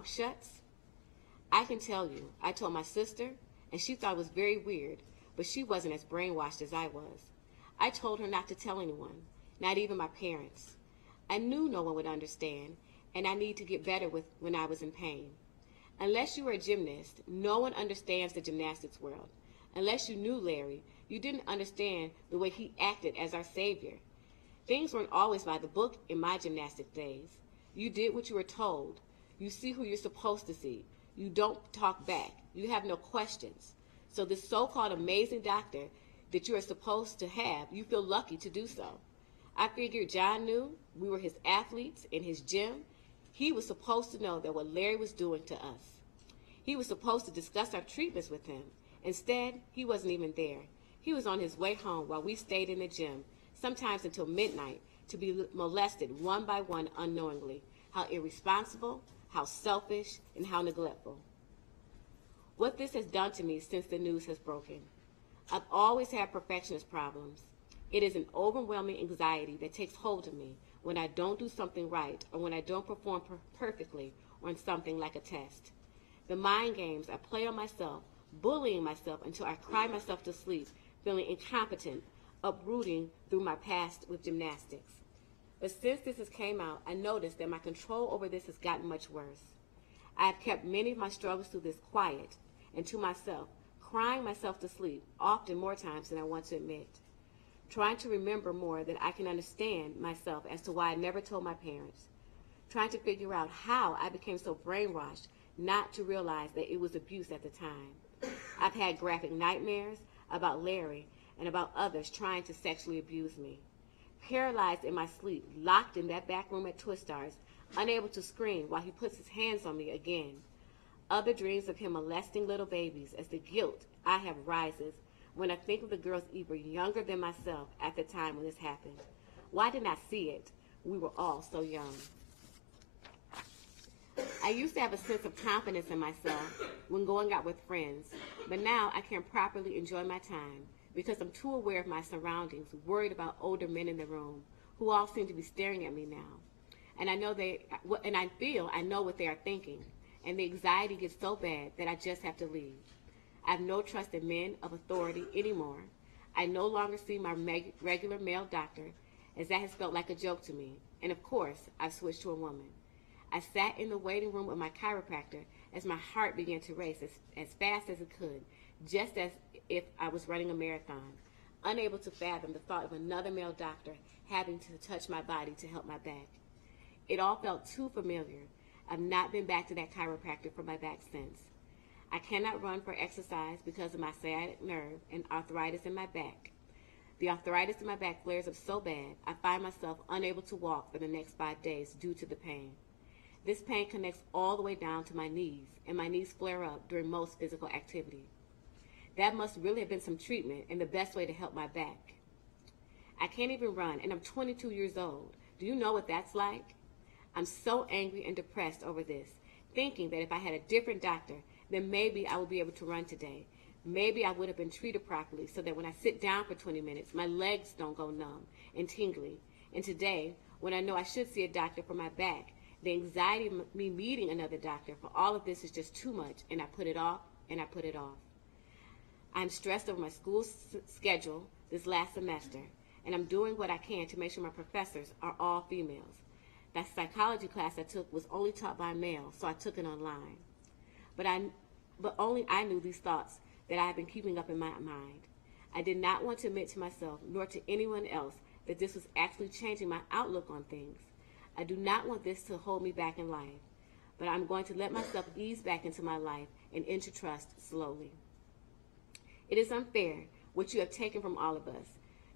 mouth shuts? I can tell you, I told my sister, and she thought it was very weird, but she wasn't as brainwashed as I was. I told her not to tell anyone, not even my parents. I knew no one would understand, and I need to get better with when I was in pain. Unless you were a gymnast, no one understands the gymnastics world. Unless you knew Larry, you didn't understand the way he acted as our savior. Things weren't always by the book in my gymnastic days. You did what you were told. You see who you're supposed to see. You don't talk back. You have no questions. So this so-called amazing doctor that you are supposed to have, you feel lucky to do so. I figured John knew we were his athletes in his gym. He was supposed to know that what Larry was doing to us. He was supposed to discuss our treatments with him. Instead, he wasn't even there. He was on his way home while we stayed in the gym, sometimes until midnight, to be molested one by one unknowingly. How irresponsible, how selfish, and how neglectful. What this has done to me since the news has broken. I've always had perfectionist problems. It is an overwhelming anxiety that takes hold of me when I don't do something right or when I don't perform perfectly on something like a test. The mind games I play on myself, bullying myself until I cry myself to sleep, feeling incompetent, uprooting through my past with gymnastics. But since this has came out, I noticed that my control over this has gotten much worse. I have kept many of my struggles through this quiet and to myself, crying myself to sleep, often more times than I want to admit. Trying to remember more that I can understand myself as to why I never told my parents. Trying to figure out how I became so brainwashed not to realize that it was abuse at the time. I've had graphic nightmares about Larry and about others trying to sexually abuse me. Paralyzed in my sleep, locked in that back room at Twistars, unable to scream while he puts his hands on me again. Other dreams of him molesting little babies as the guilt I have rises when I think of the girls even younger than myself at the time when this happened. Why didn't I see it? We were all so young. I used to have a sense of confidence in myself when going out with friends, but now I can't properly enjoy my time because I'm too aware of my surroundings, worried about older men in the room who all seem to be staring at me now. And I know I know what they are thinking, and the anxiety gets so bad that I just have to leave. I have no trust in men of authority anymore. I no longer see my regular male doctor, as that has felt like a joke to me. And of course, I've switched to a woman. I sat in the waiting room of my chiropractor as my heart began to race as fast as it could, just as if I was running a marathon, unable to fathom the thought of another male doctor having to touch my body to help my back. It all felt too familiar. I've not been back to that chiropractor for my back since. I cannot run for exercise because of my sciatic nerve and arthritis in my back. The arthritis in my back flares up so bad, I find myself unable to walk for the next 5 days due to the pain. This pain connects all the way down to my knees, and my knees flare up during most physical activity. That must really have been some treatment and the best way to help my back. I can't even run, and I'm 22 years old. Do you know what that's like? I'm so angry and depressed over this, thinking that if I had a different doctor, then maybe I would be able to run today. Maybe I would have been treated properly so that when I sit down for 20 minutes, my legs don't go numb and tingly. And today, when I know I should see a doctor for my back, the anxiety of me meeting another doctor for all of this is just too much, and I put it off, and I put it off. I'm stressed over my school schedule this last semester, and I'm doing what I can to make sure my professors are all females. That psychology class I took was only taught by a male, so I took it online. But only I knew these thoughts that I had been keeping up in my mind. I did not want to admit to myself, nor to anyone else, that this was actually changing my outlook on things. I do not want this to hold me back in life, but I'm going to let myself ease back into my life and into trust slowly. It is unfair what you have taken from all of us.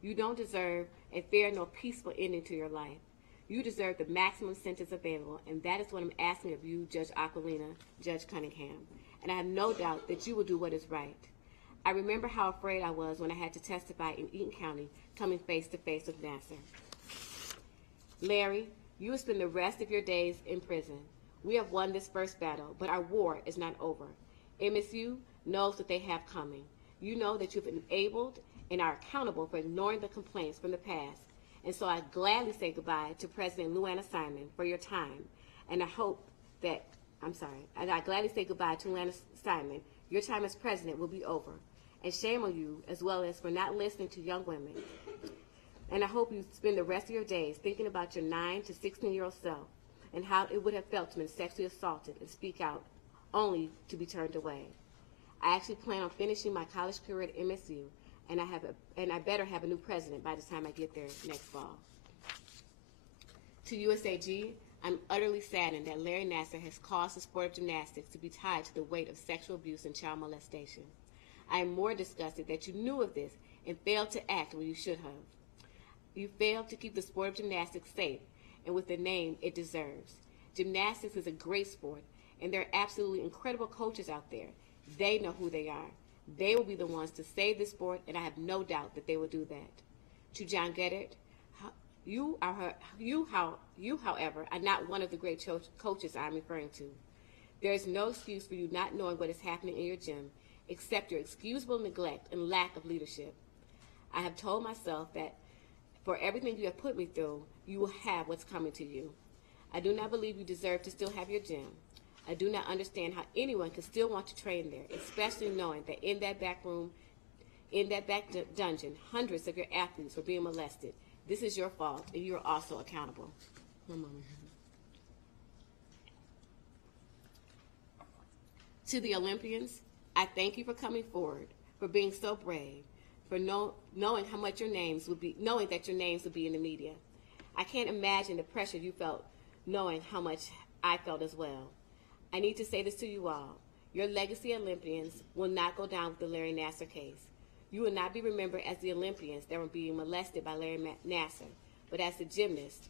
You don't deserve a fair nor peaceful ending to your life. You deserve the maximum sentence available, and that is what I'm asking of you, Judge Aquilina, Judge Cunningham. And I have no doubt that you will do what is right. I remember how afraid I was when I had to testify in Eaton County, coming face to face with Nassar. Larry, you will spend the rest of your days in prison. We have won this first battle, but our war is not over. MSU knows what they have coming. You know that you've enabled and are accountable for ignoring the complaints from the past. And so I gladly say goodbye to President Lou Anna Simon for your time. And I hope that I gladly say goodbye to Lana Simon. Your time as president will be over. And shame on you, as well as for not listening to young women. And I hope you spend the rest of your days thinking about your 9 to 16-year-old self and how it would have felt to have been sexually assaulted and speak out only to be turned away. I actually plan on finishing my college career at MSU, and I better have a new president by the time I get there next fall. To USAG, I'm utterly saddened that Larry Nassar has caused the sport of gymnastics to be tied to the weight of sexual abuse and child molestation. I am more disgusted that you knew of this and failed to act when you should have. You failed to keep the sport of gymnastics safe and with the name it deserves. Gymnastics is a great sport, and there are absolutely incredible coaches out there. They know who they are. They will be the ones to save this sport, and I have no doubt that they will do that. To John Geddard, you, however, are not one of the great coaches I'm referring to. There is no excuse for you not knowing what is happening in your gym, except your excusable neglect and lack of leadership. I have told myself that for everything you have put me through, you will have what's coming to you. I do not believe you deserve to still have your gym. I do not understand how anyone can still want to train there, especially knowing that in that back room, in that back dungeon, hundreds of your athletes were being molested. This is your fault, and you are also accountable. To the Olympians, I thank you for coming forward, for being so brave, for knowing how much knowing that your names would be in the media. I can't imagine the pressure you felt, knowing how much I felt as well. I need to say this to you all. Your legacy Olympians will not go down with the Larry Nassar case. You will not be remembered as the Olympians that were being molested by Larry Nassar, but as the gymnasts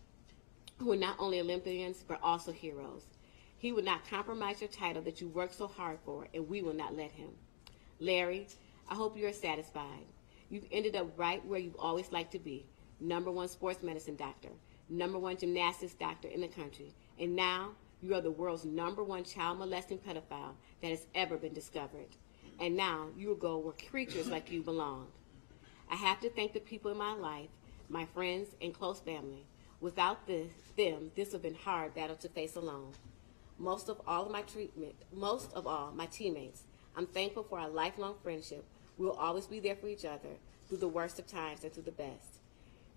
who were not only Olympians but also heroes. He would not compromise your title that you worked so hard for, and we will not let him. Larry, I hope you are satisfied. You've ended up right where you've always liked to be, #1 sports medicine doctor, #1 gymnastics doctor in the country, and now you are the world's #1 child molesting pedophile that has ever been discovered. And now you will go where creatures like you belong. I have to thank the people in my life, my friends and close family. Without them, this would have been a hard battle to face alone. Most of all, my teammates. I'm thankful for our lifelong friendship. We will always be there for each other through the worst of times and through the best.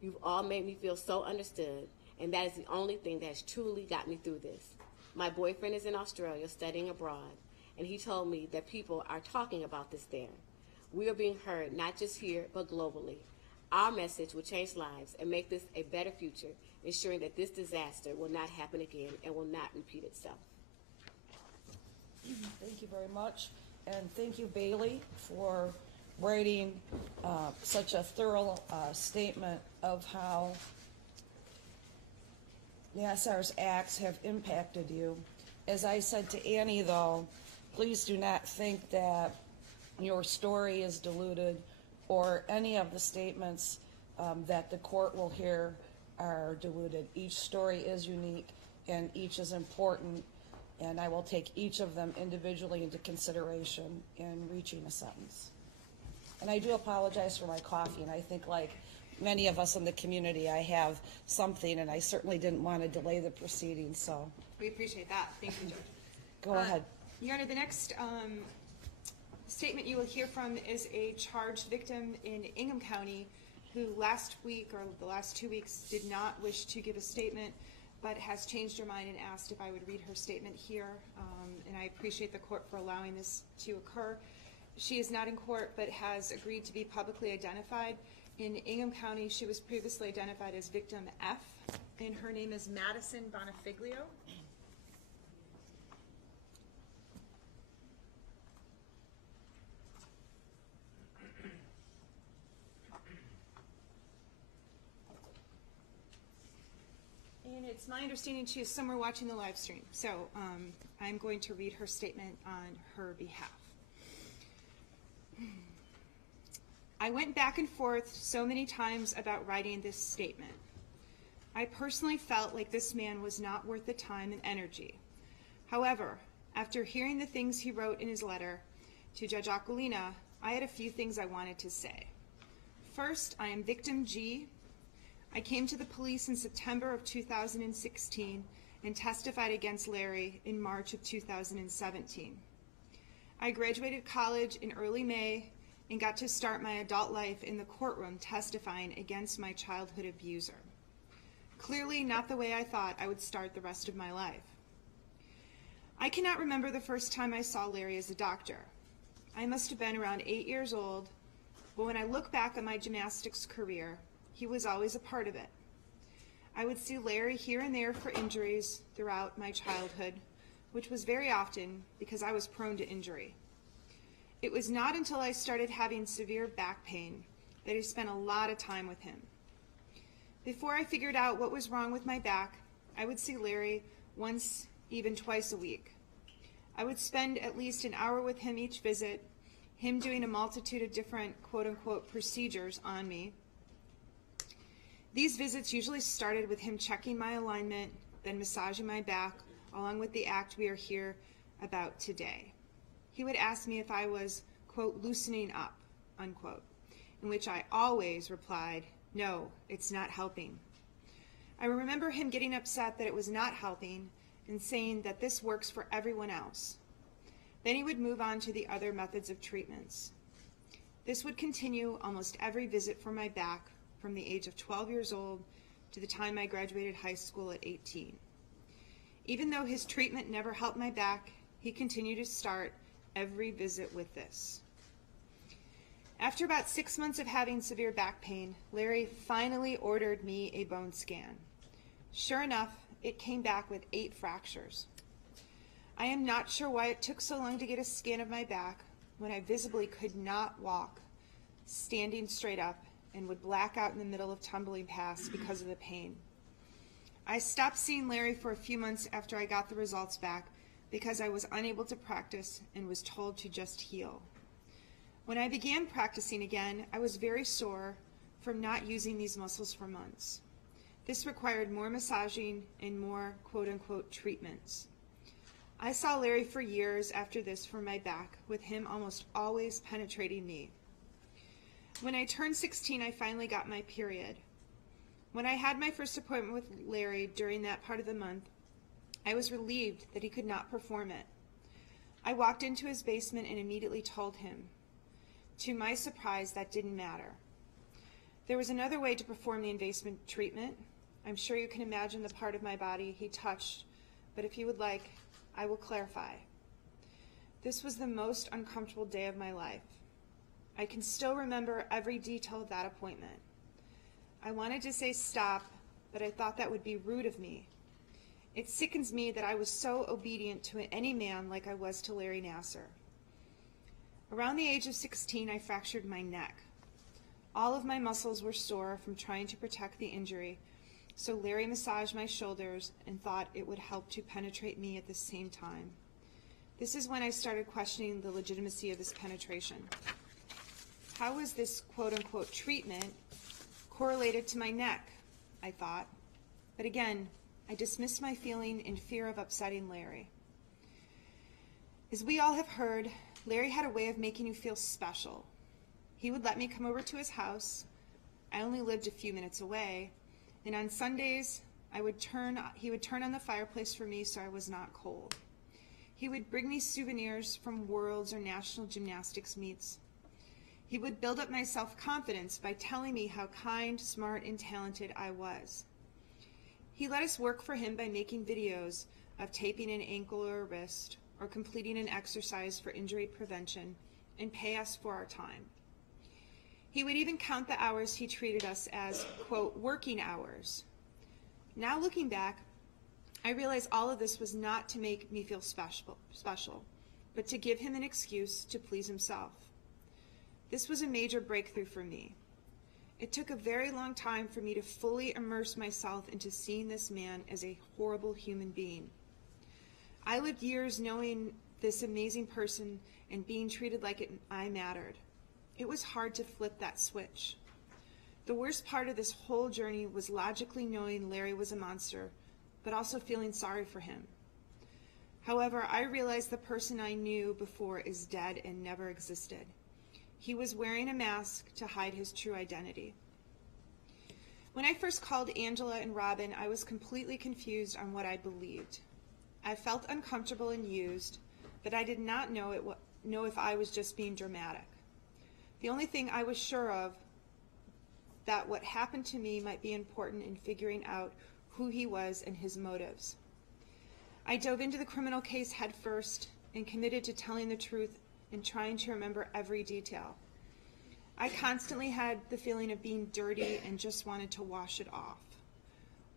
You've all made me feel so understood, and that is the only thing that has truly got me through this. My boyfriend is in Australia studying abroad, and he told me that people are talking about this there. We are being heard not just here, but globally. Our message will change lives and make this a better future, ensuring that this disaster will not happen again and will not repeat itself. Thank you very much. And thank you, Bailey, for writing such a thorough statement of how Nassar's acts have impacted you. As I said to Annie, though, please do not think that your story is diluted or any of the statements that the court will hear are diluted. Each story is unique and each is important, and I will take each of them individually into consideration in reaching a sentence. And I do apologize for my coffee, and I think like many of us in the community, I have something, and I certainly didn't want to delay the proceedings, so. We appreciate that. Thank you, Judge. Go ahead. Your Honor, the next statement you will hear from is a charged victim in Ingham County who last week or the last 2 weeks did not wish to give a statement, but has changed her mind and asked if I would read her statement here, and I appreciate the court for allowing this to occur. She is not in court, but has agreed to be publicly identified. In Ingham County, she was previously identified as victim F, and her name is Madison Bonifiglio. And it's my understanding she is somewhere watching the live stream, so I'm going to read her statement on her behalf. I went back and forth so many times about writing this statement. I personally felt like this man was not worth the time and energy. However, after hearing the things he wrote in his letter to Judge Aquilina, I had a few things I wanted to say. First, I am victim G. I came to the police in September of 2016 and testified against Larry in March of 2017. I graduated college in early May and got to start my adult life in the courtroom testifying against my childhood abuser. Clearly not the way I thought I would start the rest of my life. I cannot remember the first time I saw Larry as a doctor. I must have been around 8 years old, but when I look back on my gymnastics career, he was always a part of it. I would see Larry here and there for injuries throughout my childhood, which was very often because I was prone to injury. It was not until I started having severe back pain that I spent a lot of time with him. Before I figured out what was wrong with my back, I would see Larry once, even twice a week. I would spend at least an hour with him each visit, him doing a multitude of different quote-unquote procedures on me. These visits usually started with him checking my alignment, then massaging my back, along with the act we are here about today. He would ask me if I was, quote, loosening up, unquote, in which I always replied, no, it's not helping. I remember him getting upset that it was not helping and saying that this works for everyone else. Then he would move on to the other methods of treatments. This would continue almost every visit for my back from the age of 12 years old to the time I graduated high school at 18. Even though his treatment never helped my back, he continued to start every visit with this. After about 6 months of having severe back pain, Larry finally ordered me a bone scan. Sure enough, it came back with 8 fractures. I am not sure why it took so long to get a scan of my back when I visibly could not walk, standing straight up, and would black out in the middle of tumbling paths because of the pain. I stopped seeing Larry for a few months after I got the results back because I was unable to practice and was told to just heal. When I began practicing again, I was very sore from not using these muscles for months. This required more massaging and more quote-unquote treatments. I saw Larry for years after this for my back, with him almost always penetrating me. When I turned 16, I finally got my period. When I had my first appointment with Larry during that part of the month, I was relieved that he could not perform it. I walked into his basement and immediately told him. To my surprise, that didn't matter. There was another way to perform the invasive treatment. I'm sure you can imagine the part of my body he touched, but if you would like, I will clarify. This was the most uncomfortable day of my life. I can still remember every detail of that appointment. I wanted to say stop, but I thought that would be rude of me. It sickens me that I was so obedient to any man like I was to Larry Nassar. Around the age of 16, I fractured my neck. All of my muscles were sore from trying to protect the injury, so Larry massaged my shoulders and thought it would help to penetrate me at the same time. This is when I started questioning the legitimacy of this penetration. How was this quote-unquote treatment correlated to my neck, I thought. But again, I dismissed my feeling in fear of upsetting Larry. As we all have heard, Larry had a way of making you feel special. He would let me come over to his house. I only lived a few minutes away, and on Sundays, he would turn on the fireplace for me so I was not cold. He would bring me souvenirs from Worlds or National Gymnastics meets. He would build up my self-confidence by telling me how kind, smart, and talented I was. He let us work for him by making videos of taping an ankle or a wrist, or completing an exercise for injury prevention, and pay us for our time. He would even count the hours he treated us as, quote, working hours. Now looking back, I realize all of this was not to make me feel special, but to give him an excuse to please himself. This was a major breakthrough for me. It took a very long time for me to fully immerse myself into seeing this man as a horrible human being. I lived years knowing this amazing person and being treated like I mattered. It was hard to flip that switch. The worst part of this whole journey was logically knowing Larry was a monster, but also feeling sorry for him. However, I realized the person I knew before is dead and never existed. He was wearing a mask to hide his true identity. When I first called Angela and Robin, I was completely confused on what I believed. I felt uncomfortable and used, but I did not know if I was just being dramatic. The only thing I was sure of, that what happened to me might be important in figuring out who he was and his motives. I dove into the criminal case head first and committed to telling the truth and trying to remember every detail. I constantly had the feeling of being dirty and just wanted to wash it off.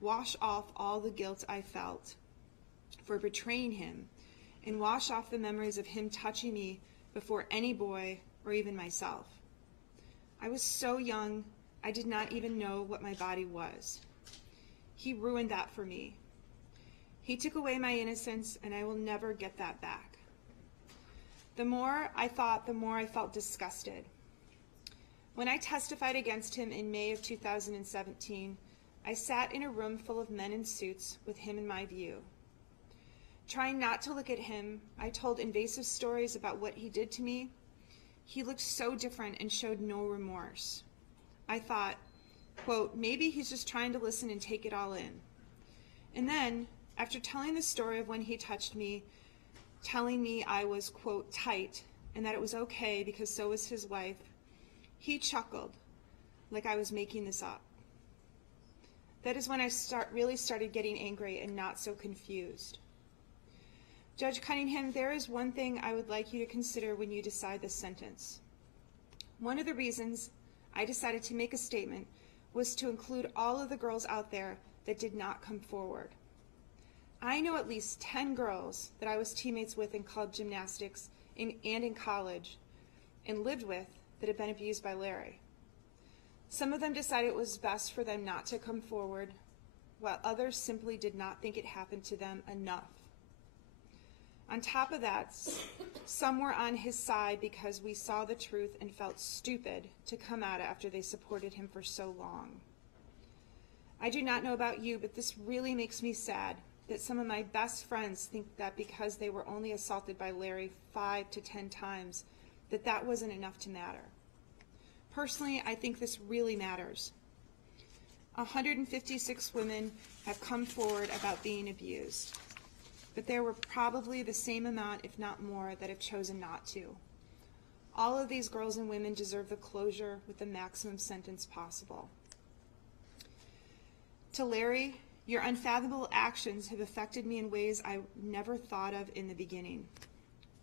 Wash off all the guilt I felt for betraying him, and wash off the memories of him touching me before any boy or even myself. I was so young, I did not even know what my body was. He ruined that for me. He took away my innocence, and I will never get that back. The more I thought, the more I felt disgusted. When I testified against him in May of 2017, I sat in a room full of men in suits with him in my view. Trying not to look at him, I told invasive stories about what he did to me. He looked so different and showed no remorse. I thought, quote, maybe he's just trying to listen and take it all in. And then, after telling the story of when he touched me, telling me I was, quote, tight, and that it was okay because so was his wife, he chuckled like I was making this up. That is when I really started getting angry and not so confused. Judge Cunningham, there is one thing I would like you to consider when you decide this sentence. One of the reasons I decided to make a statement was to include all of the girls out there that did not come forward. I know at least 10 girls that I was teammates with in club gymnastics and in college and lived with that had been abused by Larry. Some of them decided it was best for them not to come forward, while others simply did not think it happened to them enough. On top of that, some were on his side because we saw the truth and felt stupid to come out after they supported him for so long. I do not know about you, but this really makes me sad that some of my best friends think that because they were only assaulted by Larry 5 to 10 times, that wasn't enough to matter. Personally, I think this really matters. 156 women have come forward about being abused, but there were probably the same amount, if not more, that have chosen not to. All of these girls and women deserve the closure with the maximum sentence possible. To Larry, your unfathomable actions have affected me in ways I never thought of in the beginning.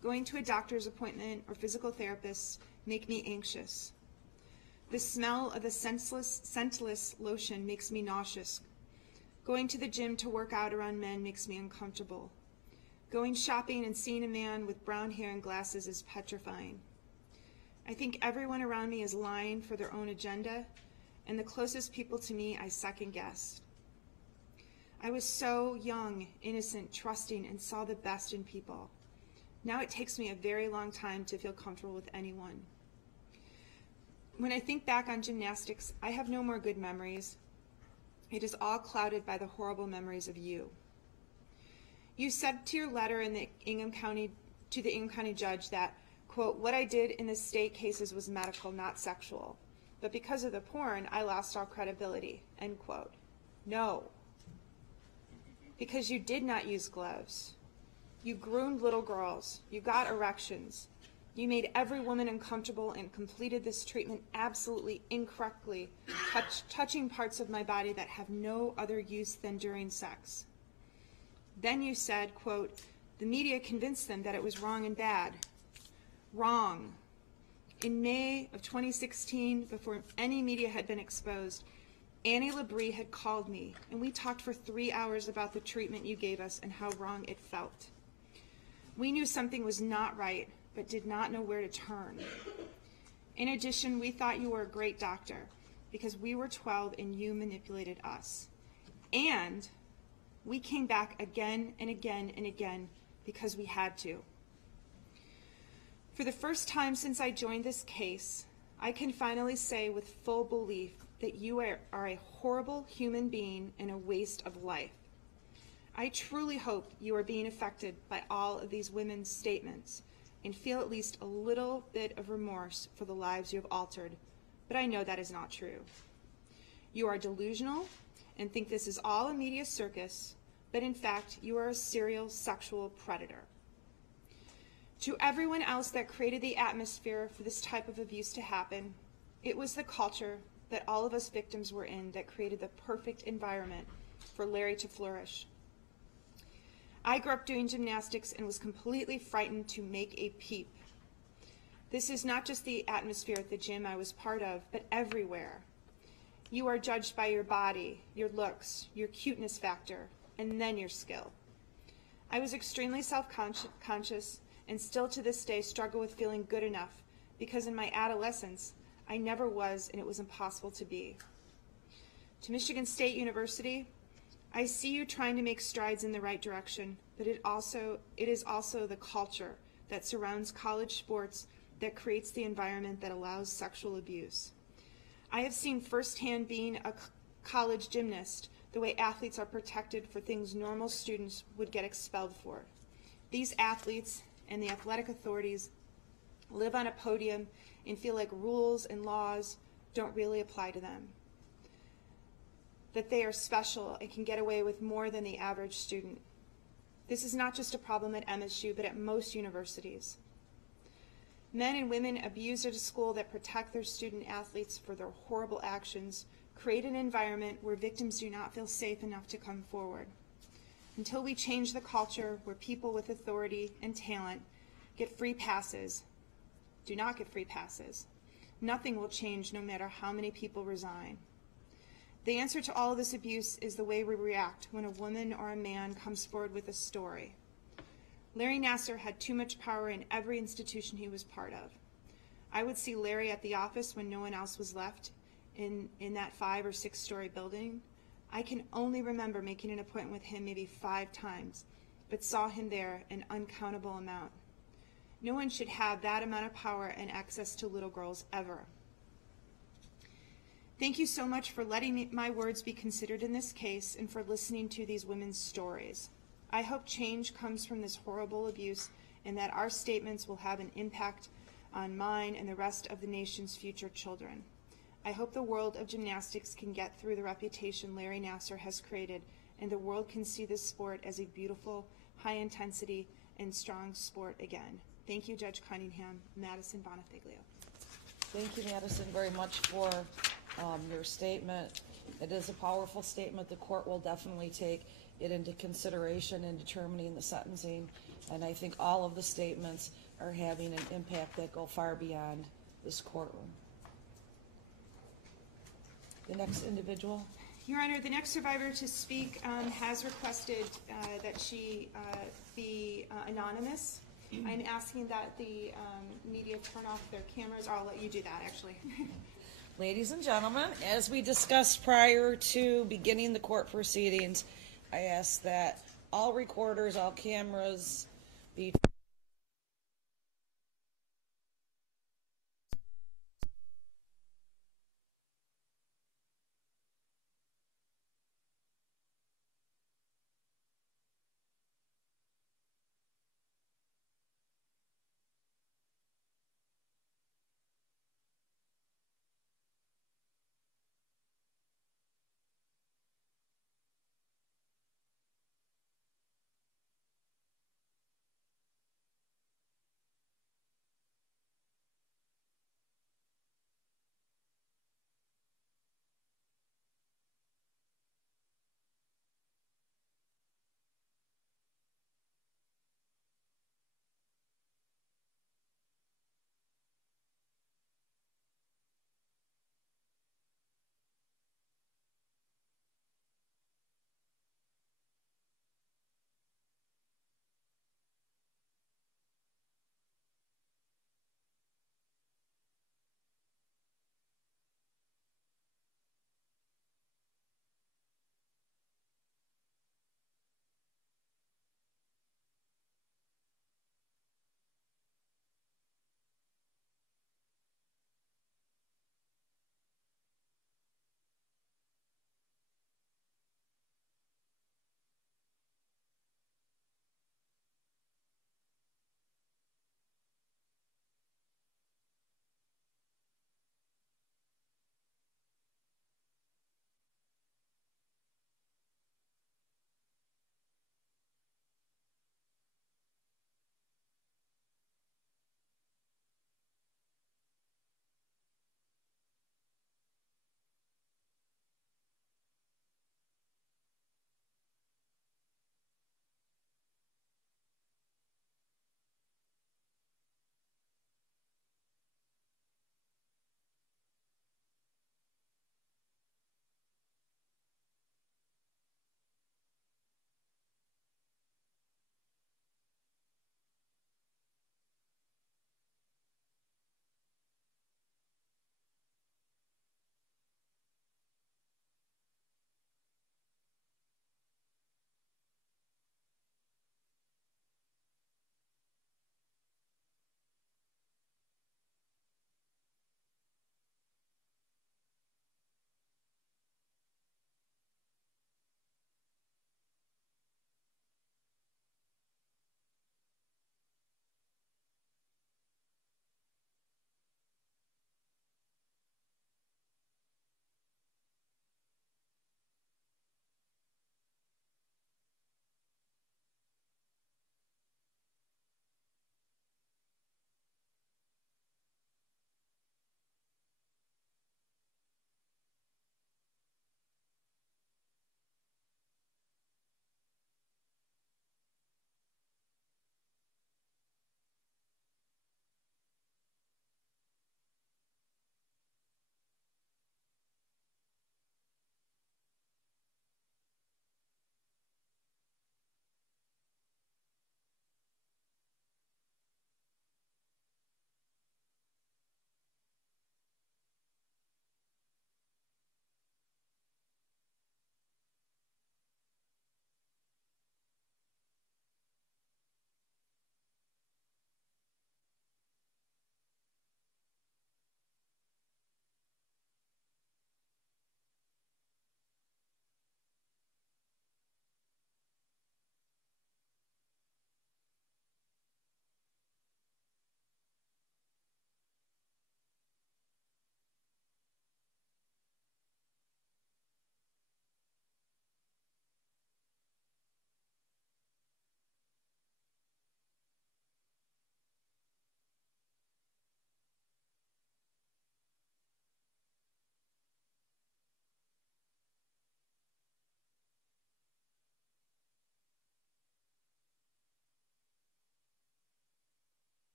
Going to a doctor's appointment or physical therapist make me anxious. The smell of a scentless lotion makes me nauseous. Going to the gym to work out around men makes me uncomfortable. Going shopping and seeing a man with brown hair and glasses is petrifying. I think everyone around me is lying for their own agenda, and the closest people to me I second-guessed. I was so young, innocent, trusting, and saw the best in people. Now it takes me a very long time to feel comfortable with anyone. When I think back on gymnastics, I have no more good memories. It is all clouded by the horrible memories of you. You said to your letter to the Ingham County judge that, quote, what I did in the state cases was medical, not sexual. But because of the porn, I lost all credibility, end quote. No. Because you did not use gloves. You groomed little girls. You got erections. You made every woman uncomfortable and completed this treatment absolutely incorrectly, touching parts of my body that have no other use than during sex. Then you said, quote, the media convinced them that it was wrong and bad. Wrong. In May of 2016, before any media had been exposed, Annie LeBrie had called me, and we talked for 3 hours about the treatment you gave us and how wrong it felt. We knew something was not right, but did not know where to turn. In addition, we thought you were a great doctor because we were 12 and you manipulated us. And we came back again and again and again because we had to. For the first time since I joined this case, I can finally say with full belief that you are a horrible human being and a waste of life. I truly hope you are being affected by all of these women's statements and feel at least a little bit of remorse for the lives you have altered, but I know that is not true. You are delusional and think this is all a media circus, but in fact, you are a serial sexual predator. To everyone else that created the atmosphere for this type of abuse to happen, it was the culture that all of us victims were in that created the perfect environment for Larry to flourish. I grew up doing gymnastics and was completely frightened to make a peep. This is not just the atmosphere at the gym I was part of, but everywhere. You are judged by your body, your looks, your cuteness factor, and then your skill. I was extremely self-conscious and still to this day struggle with feeling good enough because in my adolescence, I never was and it was impossible to be. To Michigan State University, I see you trying to make strides in the right direction, but it is also the culture that surrounds college sports that creates the environment that allows sexual abuse. I have seen firsthand being a college gymnast the way athletes are protected for things normal students would get expelled for. These athletes and the athletic authorities live on a podium and feel like rules and laws don't really apply to them. That they are special and can get away with more than the average student. This is not just a problem at MSU, but at most universities. Men and women abused at a school that protect their student athletes for their horrible actions create an environment where victims do not feel safe enough to come forward. Until we change the culture where people with authority and talent get free passes, do not get free passes, nothing will change no matter how many people resign. The answer to all of this abuse is the way we react when a woman or a man comes forward with a story. Larry Nassar had too much power in every institution he was part of. I would see Larry at the office when no one else was left in that 5 or 6 story building. I can only remember making an appointment with him maybe 5 times, but saw him there an uncountable amount. No one should have that amount of power and access to little girls ever. Thank you so much for letting my words be considered in this case and for listening to these women's stories. I hope change comes from this horrible abuse and that our statements will have an impact on mine and the rest of the nation's future children. I hope the world of gymnastics can get through the reputation Larry Nassar has created and the world can see this sport as a beautiful, high-intensity, and strong sport again. Thank you, Judge Cunningham. Madison Bonafiglio. Thank you, Madison, very much for your statement. It is a powerful statement. The court will definitely take it into consideration in determining the sentencing, and I think all of the statements are having an impact that go far beyond this courtroom. The next individual. Your Honor, the next survivor to speak has requested that she be anonymous. I'm asking that the media turn off their cameras, or I'll let you do that, actually. Ladies and gentlemen, as we discussed prior to beginning the court proceedings, I ask that all recorders, all cameras be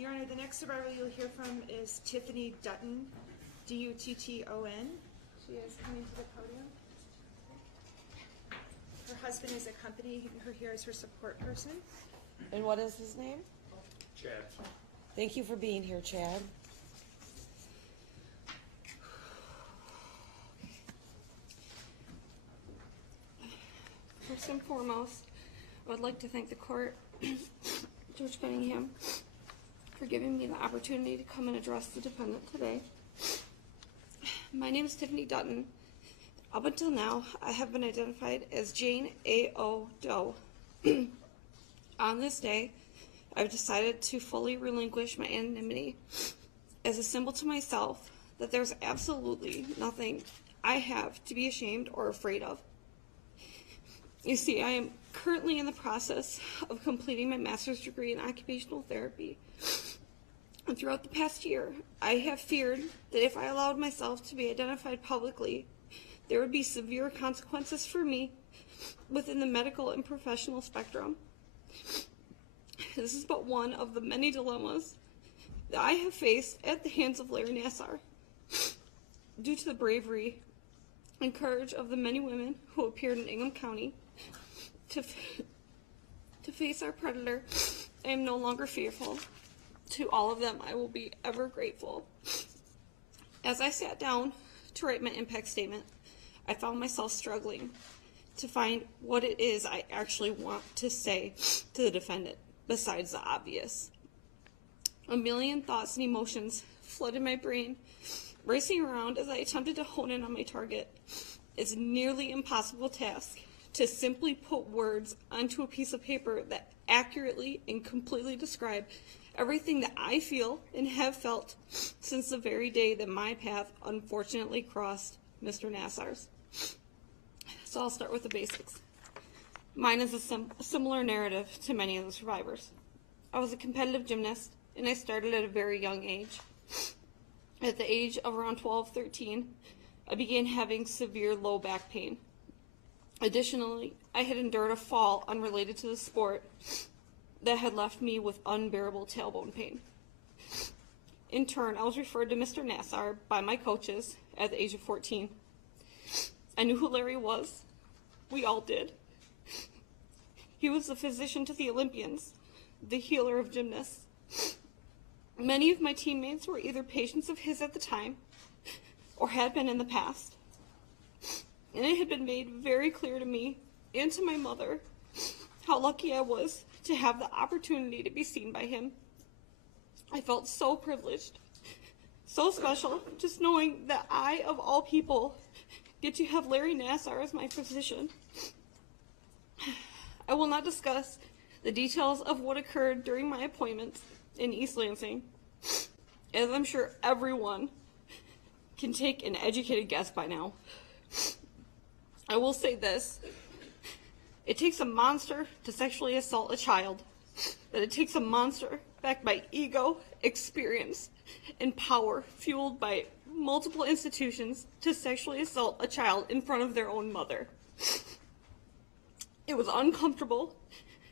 Your Honor, the next survivor you'll hear from is Tiffany Dutton, Dutton. She is coming to the podium. Her husband is accompanying her here as her support person. And what is his name? Chad. Thank you for being here, Chad. First and foremost, I would like to thank the court, Judge Cunningham, for giving me the opportunity to come and address the defendant today. My name is Tiffany Dutton. Up until now, I have been identified as Jane A.O. Doe. On this day, I've decided to fully relinquish my anonymity as a symbol to myself that there's absolutely nothing I have to be ashamed or afraid of. You see, I am currently in the process of completing my master's degree in occupational therapy. And throughout the past year, I have feared that if I allowed myself to be identified publicly, there would be severe consequences for me within the medical and professional spectrum. This is but one of the many dilemmas that I have faced at the hands of Larry Nassar. Due to the bravery and courage of the many women who appeared in Ingham County to face our predator, I am no longer fearful. To all of them, I will be ever grateful. As I sat down to write my impact statement, I found myself struggling to find what it is I actually want to say to the defendant, besides the obvious. A million thoughts and emotions flooded my brain, racing around as I attempted to hone in on my target. It's a nearly impossible task to simply put words onto a piece of paper that accurately and completely describe everything that I feel and have felt since the very day that my path unfortunately crossed Mr. Nassar's. So I'll start with the basics. Mine is a similar narrative to many of the survivors. I was a competitive gymnast, and I started at a very young age. At the age of around 12, 13, I began having severe low back pain. Additionally, I had endured a fall unrelated to the sport that had left me with unbearable tailbone pain. In turn, I was referred to Mr. Nassar by my coaches at the age of 14. I knew who Larry was. We all did. He was the physician to the Olympians, the healer of gymnasts. Many of my teammates were either patients of his at the time or had been in the past. And it had been made very clear to me and to my mother how lucky I was to have the opportunity to be seen by him. I felt so privileged, so special, just knowing that I, of all people, get to have Larry Nassar as my physician. I will not discuss the details of what occurred during my appointment in East Lansing, as I'm sure everyone can take an educated guess by now. I will say this: it takes a monster to sexually assault a child, that it takes a monster backed by ego, experience, and power fueled by multiple institutions to sexually assault a child in front of their own mother. It was uncomfortable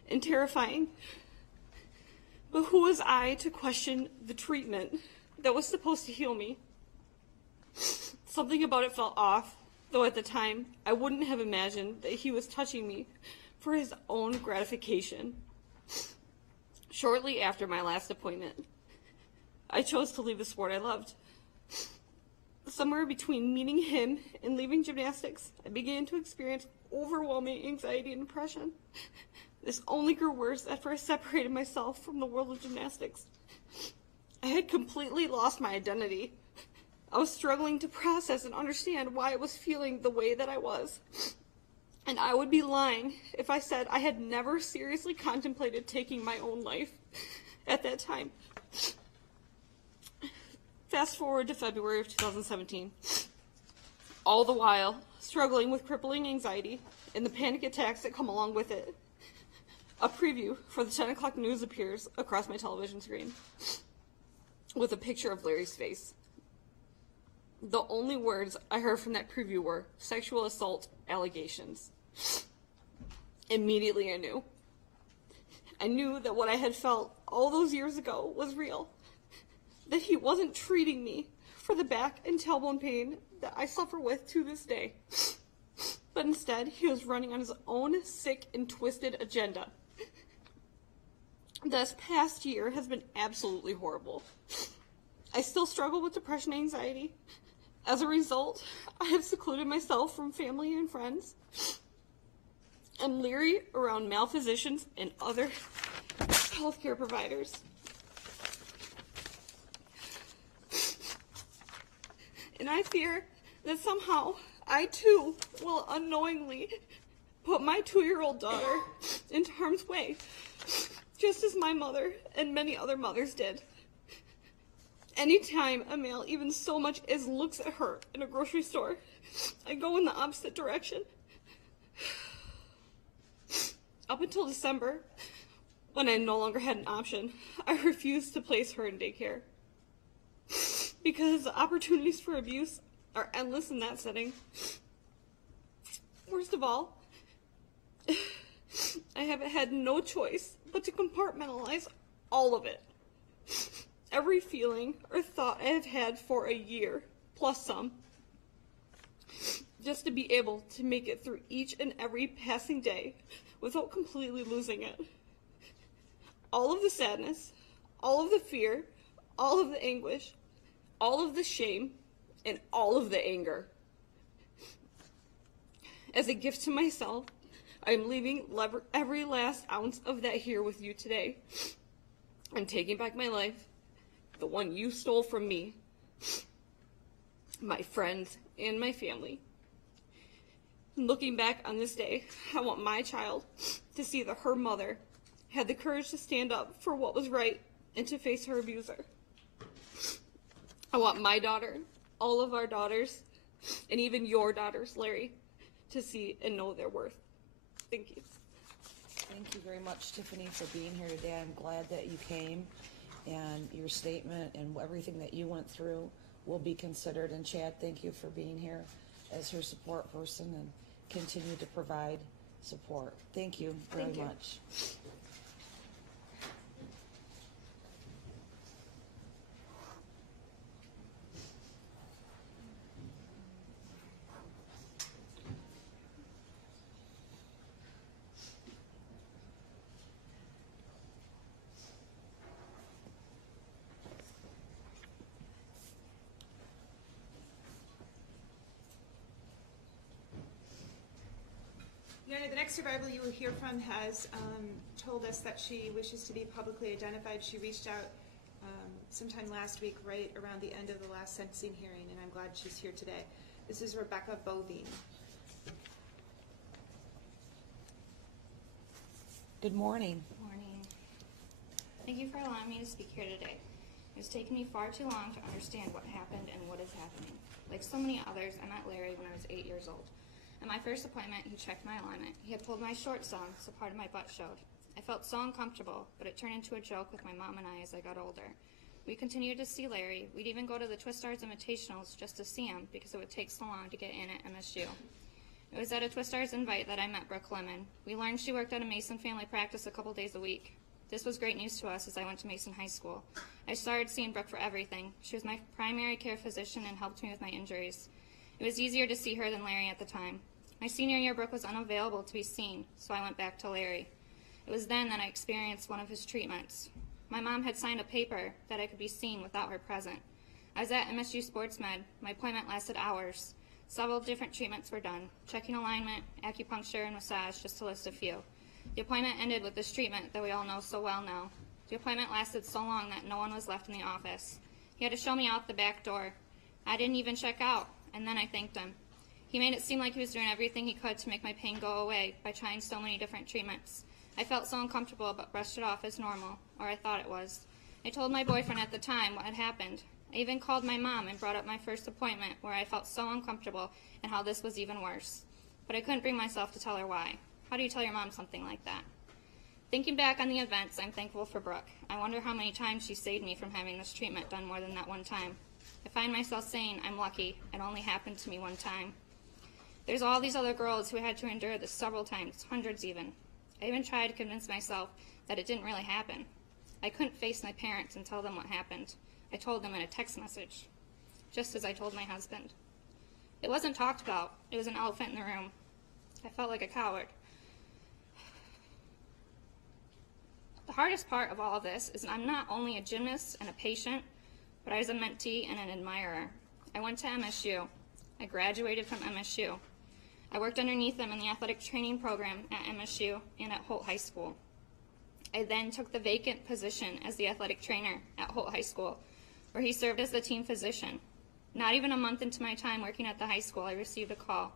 and terrifying, but who was I to question the treatment that was supposed to heal me? Something about it felt off, though at the time I wouldn't have imagined that he was touching me for his own gratification. Shortly after my last appointment, I chose to leave the sport I loved. Somewhere between meeting him and leaving gymnastics, I began to experience overwhelming anxiety and depression. This only grew worse after I separated myself from the world of gymnastics. I had completely lost my identity. I was struggling to process and understand why I was feeling the way that I was. And I would be lying if I said I had never seriously contemplated taking my own life at that time. Fast forward to February of 2017. All the while, struggling with crippling anxiety and the panic attacks that come along with it. A preview for the 10 o'clock news appears across my television screen with a picture of Larry's face. The only words I heard from that preview were sexual assault allegations. Immediately I knew. I knew that what I had felt all those years ago was real, that he wasn't treating me for the back and tailbone pain that I suffer with to this day, but instead he was running on his own sick and twisted agenda. This past year has been absolutely horrible. I still struggle with depression and anxiety. As a result, I have secluded myself from family and friends. I'm leery around male physicians and other healthcare providers. And I fear that somehow I too will unknowingly put my 2-year-old daughter into harm's way, just as my mother and many other mothers did. Anytime a male even so much as looks at her in a grocery store, I go in the opposite direction. Up until December, when I no longer had an option, I refused to place her in daycare. Because the opportunities for abuse are endless in that setting. Worst of all, I have had no choice but to compartmentalize all of it. Every feeling or thought I have had for a year, plus some, just to be able to make it through each and every passing day without completely losing it. All of the sadness, all of the fear, all of the anguish, all of the shame, and all of the anger. As a gift to myself, I am leaving every last ounce of that here with you today. I'm taking back my life, the one you stole from me, my friends, and my family. Looking back on this day, I want my child to see that her mother had the courage to stand up for what was right and to face her abuser. I want my daughter, all of our daughters, and even your daughters, Larry, to see and know their worth. Thank you. Thank you very much, Tiffany, for being here today. I'm glad that you came, and your statement and everything that you went through will be considered. And Chad, thank you for being here as her support person and continue to provide support. Thank you very much. The next survivor you will hear from has told us that she wishes to be publicly identified. She reached out sometime last week, right around the end of the last sentencing hearing, and I'm glad she's here today. This is Rebecca Bovine. Good morning. Good morning. Thank you for allowing me to speak here today. It has taken me far too long to understand what happened and what is happening. Like so many others, I met Larry when I was 8 years old. At my first appointment, he checked my alignment. He had pulled my shorts on, so part of my butt showed. I felt so uncomfortable, but it turned into a joke with my mom and I as I got older. We continued to see Larry. We'd even go to the Twist Stars Invitationals just to see him because it would take so long to get in at MSU. It was at a Twist Stars invite that I met Brooke Lemon. We learned she worked at a Mason family practice a couple days a week. This was great news to us as I went to Mason High School. I started seeing Brooke for everything. She was my primary care physician and helped me with my injuries. It was easier to see her than Larry at the time. My senior year, Brooke was unavailable to be seen, so I went back to Larry. It was then that I experienced one of his treatments. My mom had signed a paper that I could be seen without her present. I was at MSU Sports Med. My appointment lasted hours. Several different treatments were done, checking alignment, acupuncture, and massage, just to list a few. The appointment ended with this treatment that we all know so well now. The appointment lasted so long that no one was left in the office. He had to show me out the back door. I didn't even check out, and then I thanked him. He made it seem like he was doing everything he could to make my pain go away by trying so many different treatments. I felt so uncomfortable but brushed it off as normal, or I thought it was. I told my boyfriend at the time what had happened. I even called my mom and brought up my first appointment where I felt so uncomfortable and how this was even worse. But I couldn't bring myself to tell her why. How do you tell your mom something like that? Thinking back on the events, I'm thankful for Brooke. I wonder how many times she saved me from having this treatment done more than that one time. I find myself saying I'm lucky. It only happened to me one time. There's all these other girls who had to endure this several times, hundreds even. I even tried to convince myself that it didn't really happen. I couldn't face my parents and tell them what happened. I told them in a text message, just as I told my husband. It wasn't talked about. It was an elephant in the room. I felt like a coward. The hardest part of all of this is I'm not only a gymnast and a patient, but I was a mentee and an admirer. I went to MSU. I graduated from MSU. I worked underneath them in the athletic training program at MSU and at Holt High School. I then took the vacant position as the athletic trainer at Holt High School, where he served as the team physician. Not even a month into my time working at the high school, I received a call.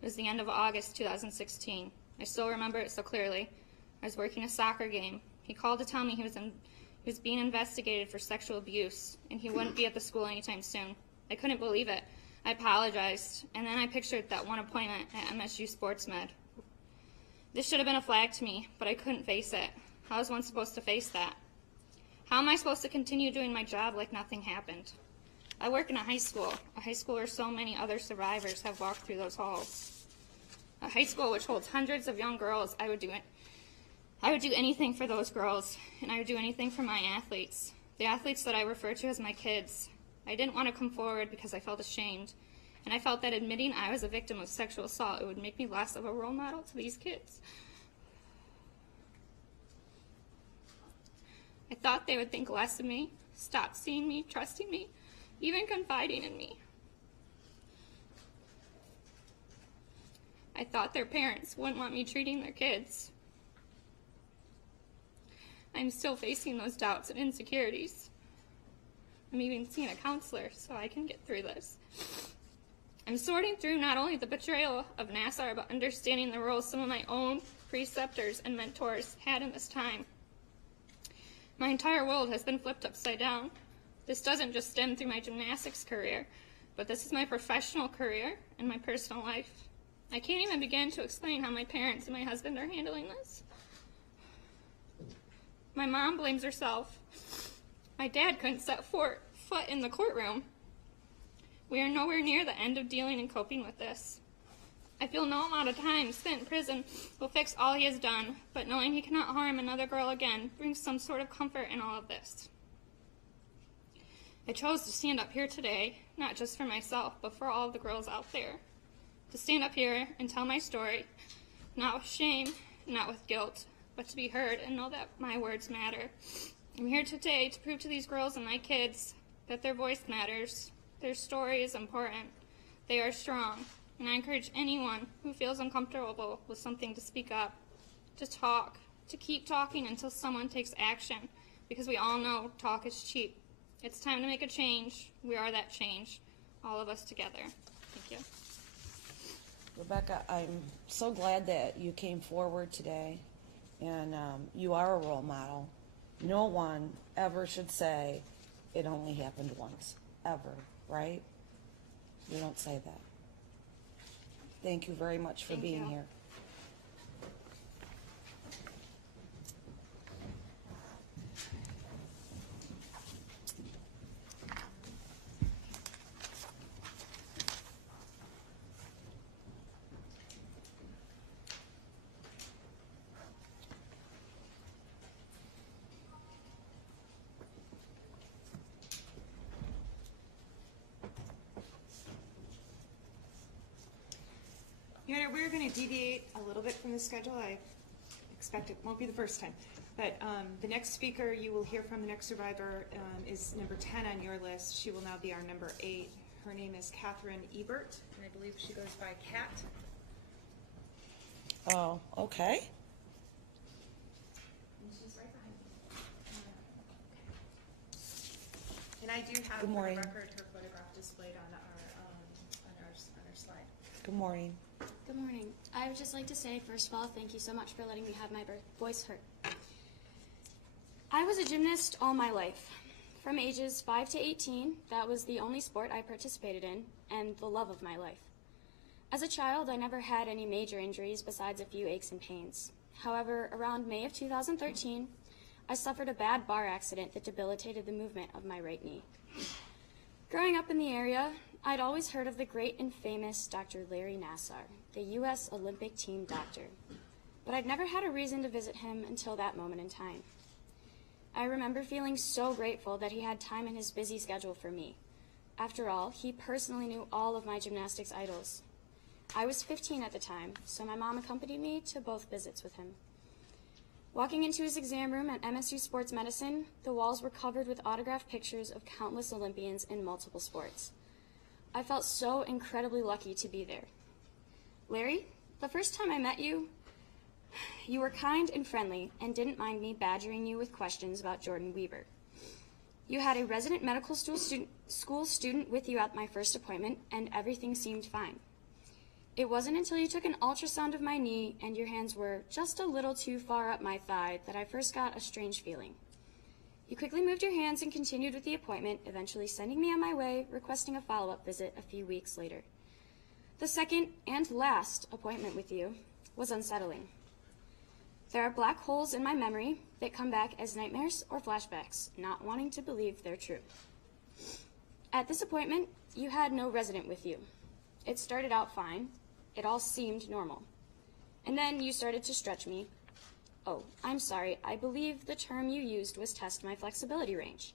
It was the end of August 2016. I still remember it so clearly. I was working a soccer game. He called to tell me he was being investigated for sexual abuse, and he wouldn't be at the school anytime soon. I couldn't believe it. I apologized, and then I pictured that one appointment at MSU Sports Med. This should have been a flag to me, but I couldn't face it. How is one supposed to face that? How am I supposed to continue doing my job like nothing happened? I work in a high school where so many other survivors have walked through those halls. A high school which holds hundreds of young girls. I would do anything for those girls, and I would do anything for my athletes, the athletes that I refer to as my kids. I didn't want to come forward because I felt ashamed, and I felt that admitting I was a victim of sexual assault, it would make me less of a role model to these kids. I thought they would think less of me, stop seeing me, trusting me, even confiding in me. I thought their parents wouldn't want me treating their kids. I'm still facing those doubts and insecurities. I'm even seeing a counselor so I can get through this. I'm sorting through not only the betrayal of Nassar, but understanding the roles some of my own preceptors and mentors had in this time. My entire world has been flipped upside down. This doesn't just stem through my gymnastics career, but this is my professional career and my personal life. I can't even begin to explain how my parents and my husband are handling this. My mom blames herself. My dad couldn't set foot in the courtroom. We are nowhere near the end of dealing and coping with this. I feel no amount of time spent in prison will fix all he has done, but knowing he cannot harm another girl again brings some sort of comfort in all of this. I chose to stand up here today, not just for myself, but for all of the girls out there. To stand up here and tell my story, not with shame, not with guilt, but to be heard and know that my words matter. I'm here today to prove to these girls and my kids that their voice matters, their story is important, they are strong, and I encourage anyone who feels uncomfortable with something to speak up, to talk, to keep talking until someone takes action, because we all know talk is cheap. It's time to make a change. We are that change, all of us together. Thank you. Rebecca, I'm so glad that you came forward today, and you are a role model. No one ever should say it only happened once, ever, right? We don't say that. Thank you very much for being here. Your Honor, we're going to deviate a little bit from the schedule. I expect it won't be the first time. But the next speaker you will hear from, the next survivor, is number 10 on your list. She will now be our number 8. Her name is Catherine Ebert, and I believe she goes by Kat. Oh, okay. And she's right behind me. And I do have, Good for the morning. record, her photograph displayed on our slide. Good morning. Good morning. I would just like to say, first of all, thank you so much for letting me have my voice heard. I was a gymnast all my life. From ages 5 to 18, that was the only sport I participated in, and the love of my life. As a child, I never had any major injuries besides a few aches and pains. However, around May of 2013, I suffered a bad bar accident that debilitated the movement of my right knee. Growing up in the area, I'd always heard of the great and famous Dr. Larry Nassar, the U.S. Olympic team doctor. but I'd never had a reason to visit him until that moment in time. I remember feeling so grateful that he had time in his busy schedule for me. After all, he personally knew all of my gymnastics idols. I was 15 at the time, so my mom accompanied me to both visits with him. Walking into his exam room at MSU Sports Medicine, the walls were covered with autographed pictures of countless Olympians in multiple sports. I felt so incredibly lucky to be there. Larry, the first time I met you, you were kind and friendly and didn't mind me badgering you with questions about Jordan Weaver. You had a resident medical school student with you at my first appointment, and everything seemed fine. It wasn't until you took an ultrasound of my knee and your hands were just a little too far up my thigh that I first got a strange feeling. You quickly moved your hands and continued with the appointment, eventually sending me on my way, requesting a follow-up visit a few weeks later. The second and last appointment with you was unsettling. There are black holes in my memory that come back as nightmares or flashbacks, not wanting to believe they're true. At this appointment, you had no resident with you. It started out fine. It all seemed normal. And then you started to stretch me. Oh, I'm sorry, I believe the term you used was test my flexibility range.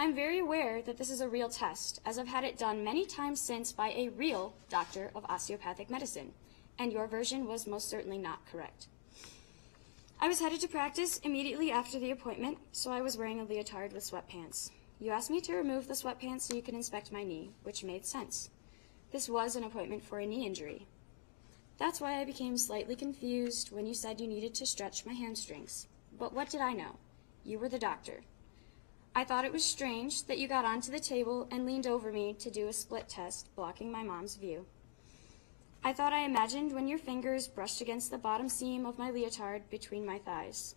I'm very aware that this is a real test, as I've had it done many times since by a real doctor of osteopathic medicine, and your version was most certainly not correct. I was headed to practice immediately after the appointment, so I was wearing a leotard with sweatpants. You asked me to remove the sweatpants so you could inspect my knee, which made sense. This was an appointment for a knee injury. That's why I became slightly confused when you said you needed to stretch my hamstrings. But what did I know? You were the doctor. I thought it was strange that you got onto the table and leaned over me to do a split test, blocking my mom's view. I thought I imagined when your fingers brushed against the bottom seam of my leotard between my thighs.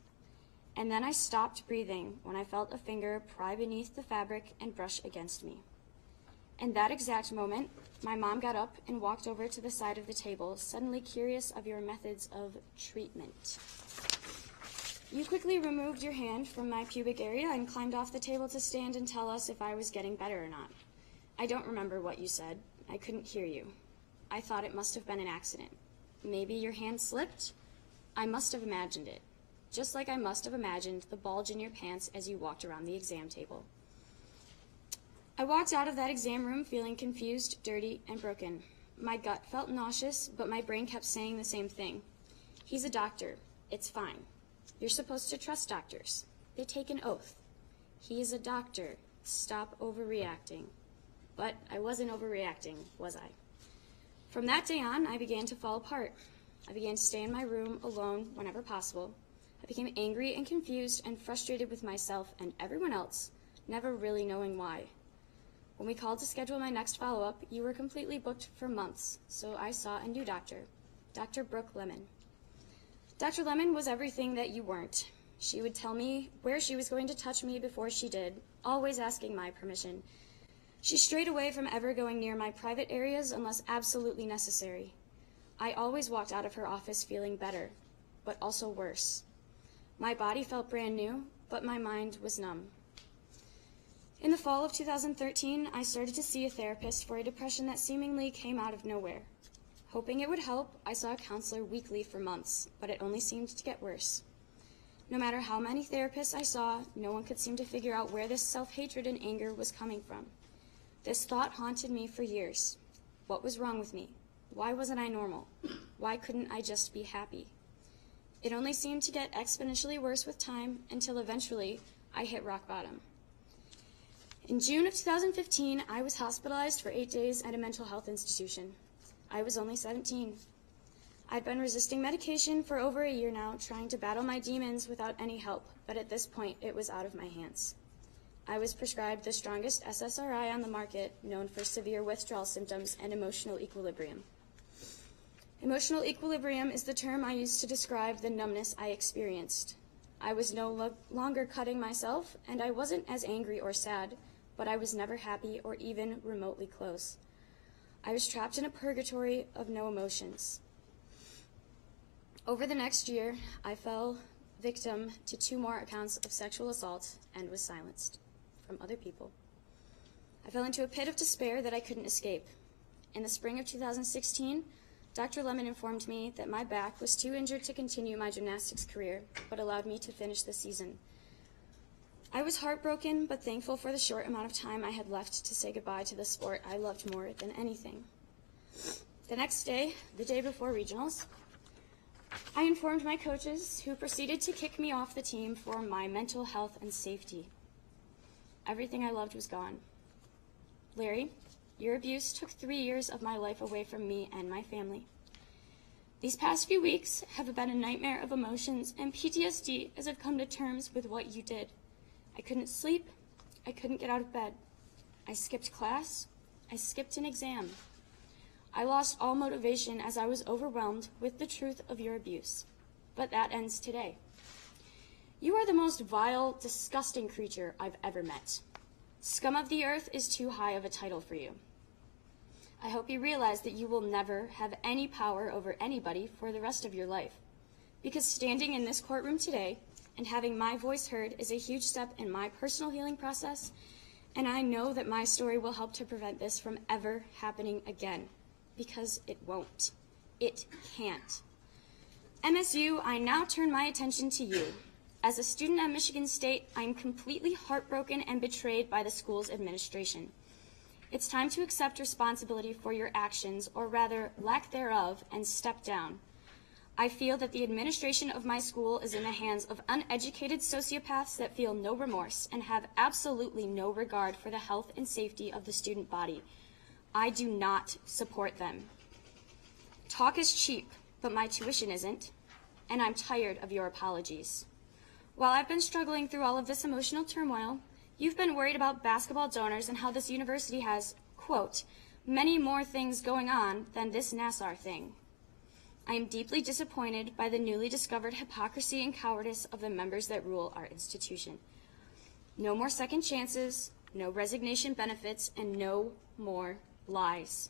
And then I stopped breathing when I felt a finger pry beneath the fabric and brush against me. In that exact moment, my mom got up and walked over to the side of the table, suddenly curious of your methods of treatment. You quickly removed your hand from my pubic area and climbed off the table to stand and tell us if I was getting better or not. I don't remember what you said. I couldn't hear you. I thought it must have been an accident. Maybe your hand slipped? I must have imagined it, just like I must have imagined the bulge in your pants as you walked around the exam table. I walked out of that exam room feeling confused, dirty, and broken. My gut felt nauseous, but my brain kept saying the same thing. He's a doctor. It's fine. You're supposed to trust doctors. They take an oath. He is a doctor. Stop overreacting. But I wasn't overreacting, was I? From that day on, I began to fall apart. I began to stay in my room alone whenever possible. I became angry and confused and frustrated with myself and everyone else, never really knowing why. When we called to schedule my next follow-up, you were completely booked for months, so I saw a new doctor, Dr. Brooke Lemon. Dr. Lemon was everything that you weren't. She would tell me where she was going to touch me before she did, always asking my permission. She strayed away from ever going near my private areas unless absolutely necessary. I always walked out of her office feeling better, but also worse. My body felt brand new, but my mind was numb. In the fall of 2013, I started to see a therapist for a depression that seemingly came out of nowhere. Hoping it would help, I saw a counselor weekly for months, but it only seemed to get worse. No matter how many therapists I saw, no one could seem to figure out where this self-hatred and anger was coming from. This thought haunted me for years. What was wrong with me? Why wasn't I normal? Why couldn't I just be happy? It only seemed to get exponentially worse with time until eventually I hit rock bottom. In June of 2015, I was hospitalized for 8 days at a mental health institution. I was only 17. I'd been resisting medication for over a year now, trying to battle my demons without any help, but at this point, it was out of my hands. I was prescribed the strongest SSRI on the market, known for severe withdrawal symptoms and emotional equilibrium. Emotional equilibrium is the term I use to describe the numbness I experienced. I was no longer cutting myself, and I wasn't as angry or sad, but I was never happy or even remotely close. I was trapped in a purgatory of no emotions. Over the next year, I fell victim to 2 more accounts of sexual assault and was silenced from other people. I fell into a pit of despair that I couldn't escape. In the spring of 2016, Dr. Lemon informed me that my back was too injured to continue my gymnastics career, but allowed me to finish the season. I was heartbroken, but thankful for the short amount of time I had left to say goodbye to the sport I loved more than anything. The next day, the day before regionals, I informed my coaches, who proceeded to kick me off the team for my mental health and safety. Everything I loved was gone. Larry, your abuse took 3 years of my life away from me and my family. These past few weeks have been a nightmare of emotions and PTSD as I've come to terms with what you did. I couldn't sleep. I couldn't get out of bed. I skipped class. I skipped an exam. I lost all motivation as I was overwhelmed with the truth of your abuse. But that ends today. You are the most vile, disgusting creature I've ever met. Scum of the earth is too high of a title for you. I hope you realize that you will never have any power over anybody for the rest of your life. Because standing in this courtroom today and having my voice heard is a huge step in my personal healing process, and I know that my story will help to prevent this from ever happening again. Because it won't. It can't. MSU, I now turn my attention to you. As a student at Michigan State, I am completely heartbroken and betrayed by the school's administration. It's time to accept responsibility for your actions, or rather, lack thereof, and step down. I feel that the administration of my school is in the hands of uneducated sociopaths that feel no remorse and have absolutely no regard for the health and safety of the student body. I do not support them. Talk is cheap, but my tuition isn't, and I'm tired of your apologies. While I've been struggling through all of this emotional turmoil, you've been worried about basketball donors and how this university has, quote, many more things going on than this Nassar thing. I am deeply disappointed by the newly discovered hypocrisy and cowardice of the members that rule our institution. No more second chances, no resignation benefits, and no more lies.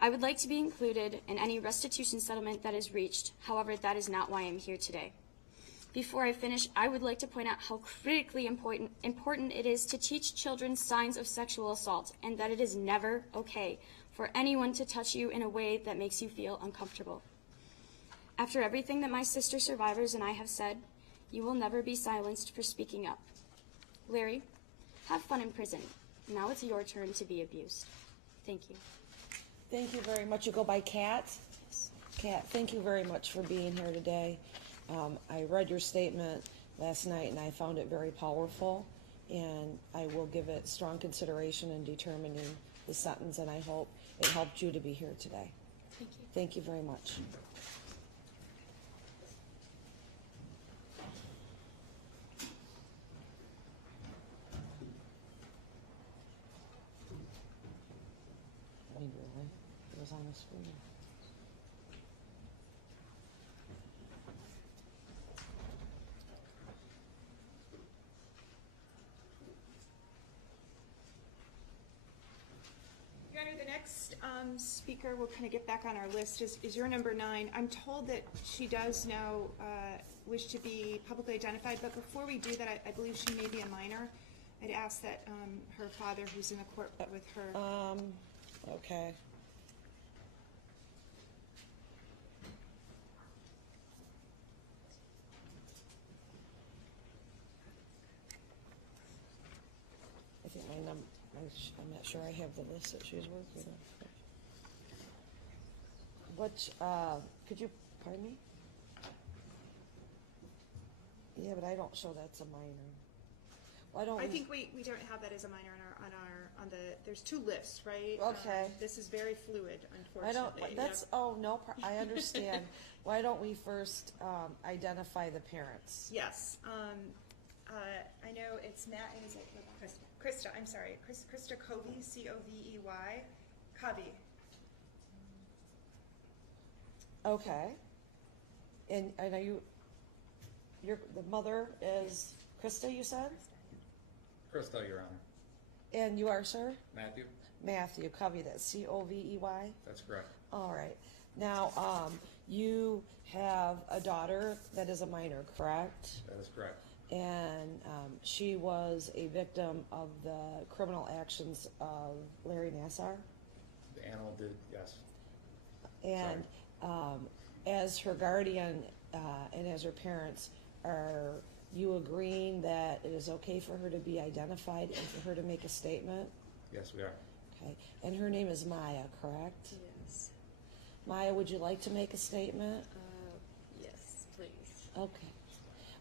I would like to be included in any restitution settlement that is reached. However, that is not why I'm here today. Before I finish, I would like to point out how critically important it is to teach children signs of sexual assault, and that it is never okay for anyone to touch you in a way that makes you feel uncomfortable. After everything that my sister survivors and I have said, you will never be silenced for speaking up. Larry, have fun in prison. Now it's your turn to be abused. Thank you. Thank you very much. You go by Kat? Yes. Kat, thank you very much for being here today. I read your statement last night and I found it very powerful, and I will give it strong consideration in determining the sentence, and I hope it helped you to be here today. Thank you. Thank you very much. I mean, really? It was on the screen. Your Honor, the next speaker we'll kind of get back on our list is your number 9. I'm told that she does now wish to be publicly identified, but before we do that, I believe she may be a minor. I'd ask that her father, who's in the court with her. Okay. I think my number, I'm not sure I have the list that she's working on. What, could you, pardon me? Yeah, but I don't show that's a minor. Why don't I we? think we don't have that as a minor on the there's 2 lists, right? Okay. This is very fluid, I unfortunately. don't, that's, oh, no, I understand. Why don't we first identify the parents? Yes. I know it's Matt, and is it Krista, I'm sorry. Krista Covey, C-O-V-E-Y. Covey. Okay. And I know the mother is Krista, you said? Krista, Your Honor. And you are, sir? Matthew? Matthew Covey, that's C-O-V-E-Y? That's correct. All right. Now, you have a daughter that is a minor, correct? That is correct. And she was a victim of the criminal actions of Larry Nassar? The animal did, yes. And as her guardian and as her parents, are you agreeing that it is okay for her to be identified and for her to make a statement? Yes, we are. Okay. And her name is Maya, correct? Yes. Maya, would you like to make a statement? Yes, please. Okay.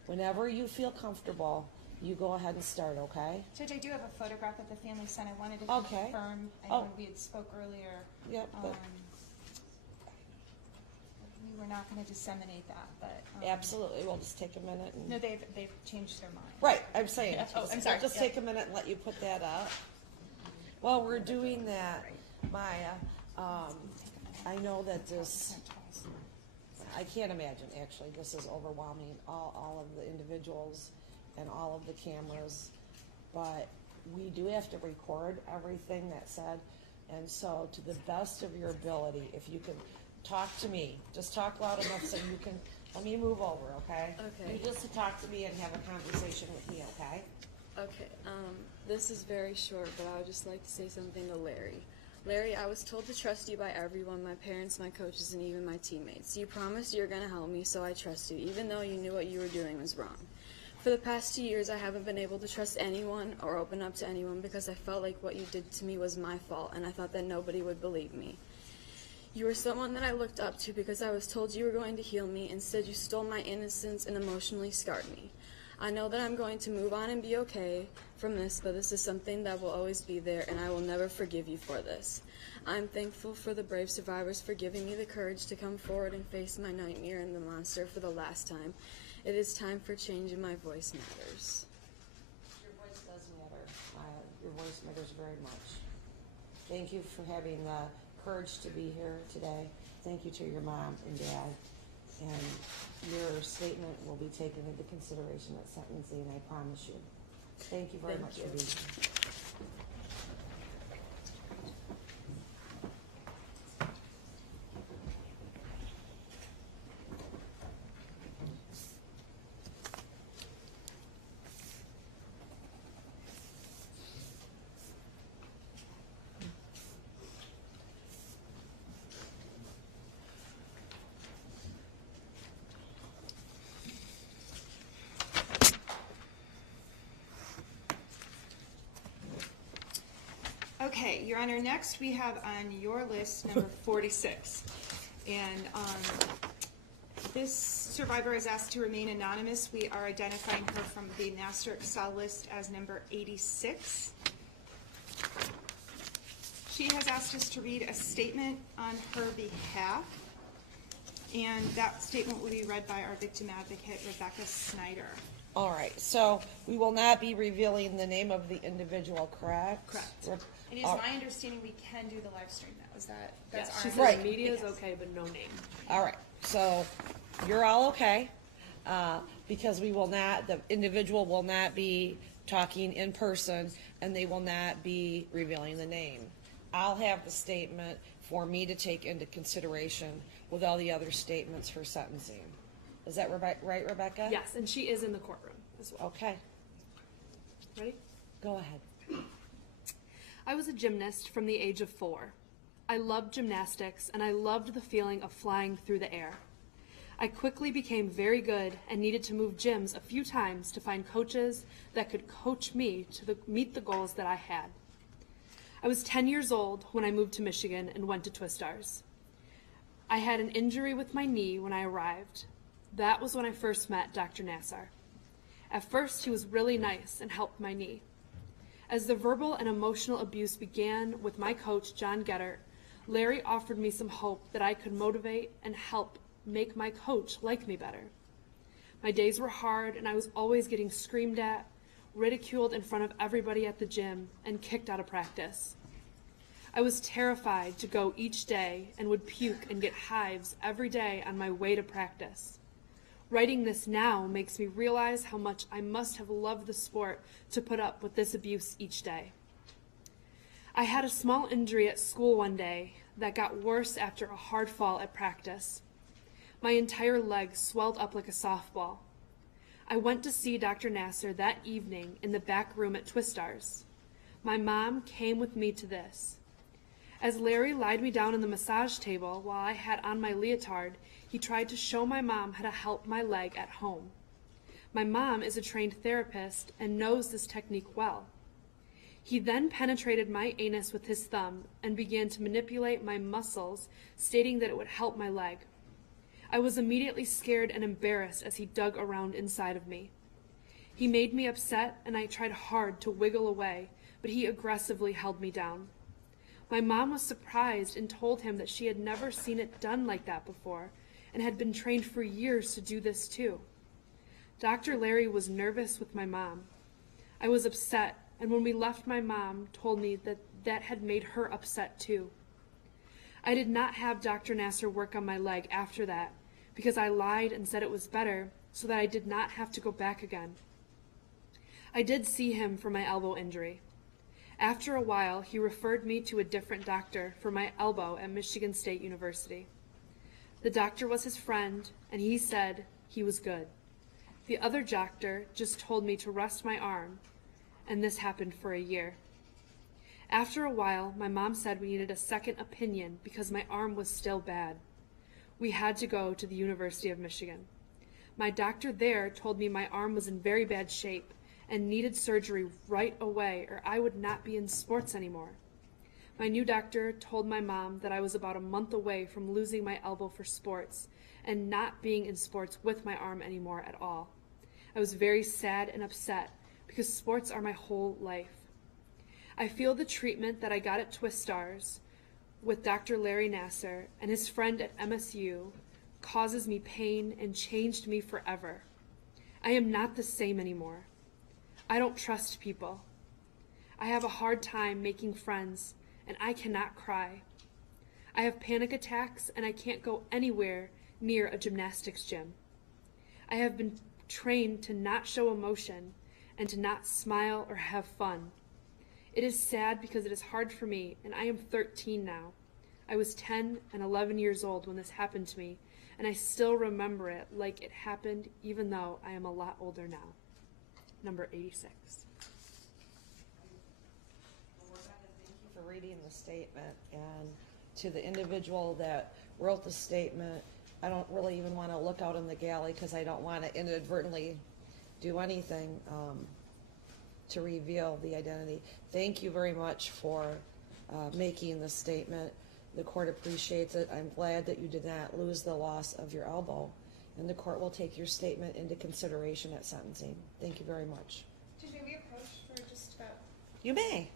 Whenever you feel comfortable, you go ahead and start, okay? Judge, I do have a photograph that the family sent. I wanted to Okay. confirm. I Oh. know we had spoke earlier. Yep. But We were not going to disseminate that, but absolutely. We'll just take a minute. And, no, they've changed their mind. right. I'm saying. Yeah. Oh, I'm sorry. We'll just Yeah. take a minute and let you put that up. While we're doing that, Maya, I know that this, I can't imagine, actually, this is overwhelming, all of the individuals and all of the cameras, but we do have to record everything that's said, and so to the best of your ability, if you can talk to me, just talk loud enough so you can, let me move over, okay? Okay. You just talk to me and have a conversation with me, okay? Okay, this is very short, but I would just like to say something to Larry. Larry, I was told to trust you by everyone, my parents, my coaches, and even my teammates. You promised you were going to help me, so I trust you, even though you knew what you were doing was wrong. For the past 2 years, I haven't been able to trust anyone or open up to anyone because I felt like what you did to me was my fault, and I thought that nobody would believe me. You were someone that I looked up to because I was told you were going to heal me. Instead, you stole my innocence and emotionally scarred me. I know that I'm going to move on and be okay from this, but this is something that will always be there, and I will never forgive you for this. I'm thankful for the brave survivors for giving me the courage to come forward and face my nightmare and the monster for the last time. It is time for change, and my voice matters. Your voice does matter. Your voice matters very much. Thank you for having the courage to be here today. Thank you to your mom and dad. And your statement will be taken into consideration at sentencing, I promise you. Thank you very much for being here. Okay, Your Honor, next we have on your list number 46. And this survivor is asked to remain anonymous. We are identifying her from the Nassar cell list as number 86. She has asked us to read a statement on her behalf, and that statement will be read by our victim advocate, Rebecca Snyder. All right, so we will not be revealing the name of the individual, correct? Correct. It is my understanding we can do the live stream now. Is that that's Yes, our she says Right. media is Yes. okay, but no name. All right, so you're all okay, because we will not, the individual will not be talking in person, and they will not be revealing the name. I'll have the statement for me to take into consideration with all the other statements for sentencing. Is that right, Rebecca? Yes, and she is in the courtroom as well. Okay, Ready? go ahead. I was a gymnast from the age of 4. I loved gymnastics, and I loved the feeling of flying through the air. I quickly became very good and needed to move gyms a few times to find coaches that could coach me to meet the goals that I had. I was 10 years old when I moved to Michigan and went to Twistars. I had an injury with my knee when I arrived. That was when I first met Dr. Nassar. At first, he was really nice and helped my knee. As the verbal and emotional abuse began with my coach, John Gettert, Larry offered me some hope that I could motivate and help make my coach like me better. My days were hard, and I was always getting screamed at, ridiculed in front of everybody at the gym, and kicked out of practice. I was terrified to go each day and would puke and get hives every day on my way to practice. Writing this now makes me realize how much I must have loved the sport to put up with this abuse each day. I had a small injury at school one day that got worse after a hard fall at practice. My entire leg swelled up like a softball. I went to see Dr. Nassar that evening in the back room at Twistars. My mom came with me to this. As Larry lied me down on the massage table while I had on my leotard, he tried to show my mom how to help my leg at home. My mom is a trained therapist and knows this technique well. He then penetrated my anus with his thumb and began to manipulate my muscles, stating that it would help my leg. I was immediately scared and embarrassed as he dug around inside of me. He made me upset, and I tried hard to wiggle away, but he aggressively held me down. My mom was surprised and told him that she had never seen it done like that before and had been trained for years to do this too. Dr. Larry was nervous with my mom. I was upset, and when we left, my mom told me that that had made her upset too. I did not have Dr. Nassar work on my leg after that because I lied and said it was better so that I did not have to go back again. I did see him for my elbow injury. After a while, he referred me to a different doctor for my elbow at Michigan State University. The doctor was his friend, and he said he was good. The other doctor just told me to rest my arm, and this happened for a year. After a while, my mom said we needed a second opinion because my arm was still bad. We had to go to the University of Michigan. My doctor there told me my arm was in very bad shape and needed surgery right away or I would not be in sports anymore. My new doctor told my mom that I was about a month away from losing my elbow for sports and not being in sports with my arm anymore at all. I was very sad and upset because sports are my whole life. I feel the treatment that I got at Twist Stars with Dr. Larry Nassar and his friend at MSU causes me pain and changed me forever. I am not the same anymore. I don't trust people. I have a hard time making friends, and I cannot cry. I have panic attacks, and I can't go anywhere near a gymnastics gym. I have been trained to not show emotion and to not smile or have fun. It is sad because it is hard for me, and I am 13 now. I was 10 and 11 years old when this happened to me, and I still remember it like it happened even though I am a lot older now. Number 86. Thank you for reading the statement, and to the individual that wrote the statement, I don't really even want to look out in the galley because I don't want to inadvertently do anything to reveal the identity. Thank you very much for making the statement. The court appreciates it. I'm glad that you did not lose the loss of your elbow, and the court will take your statement into consideration at sentencing. Thank you very much. May we approach for just about... You may.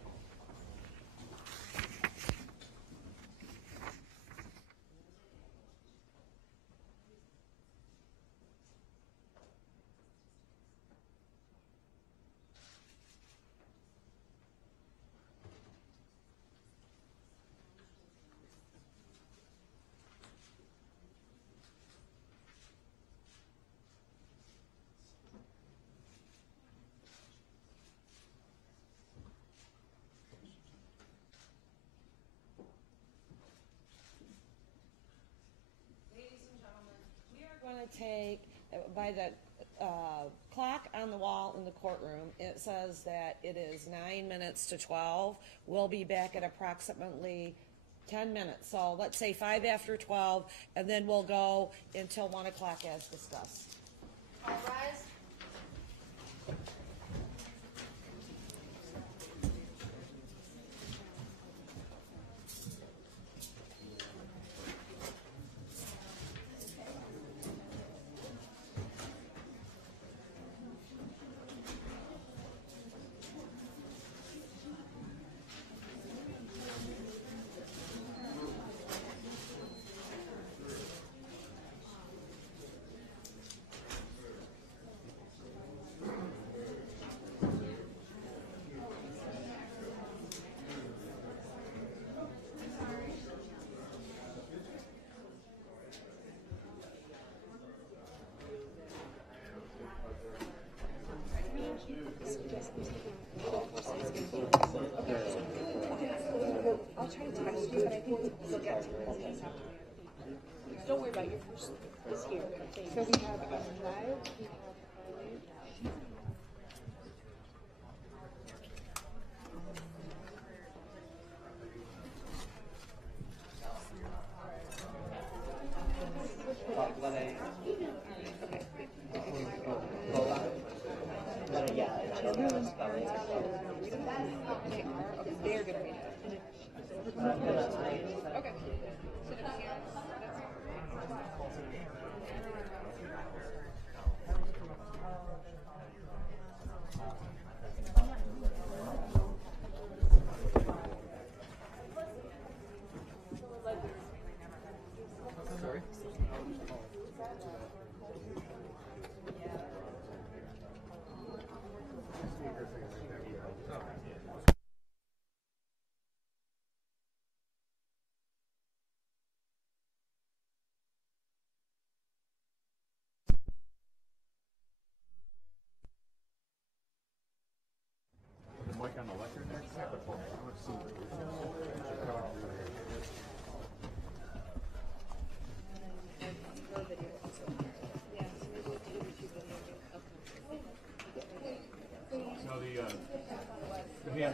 Going to take, by the clock on the wall in the courtroom, it says that it is 9 minutes to 12. We'll be back at approximately 10 minutes. So let's say 5 after 12, and then we'll go until 1 o'clock as discussed. All rise. I'll try to text you, but I think we'll get to it. Don't worry about your first is here. So we have a live, we have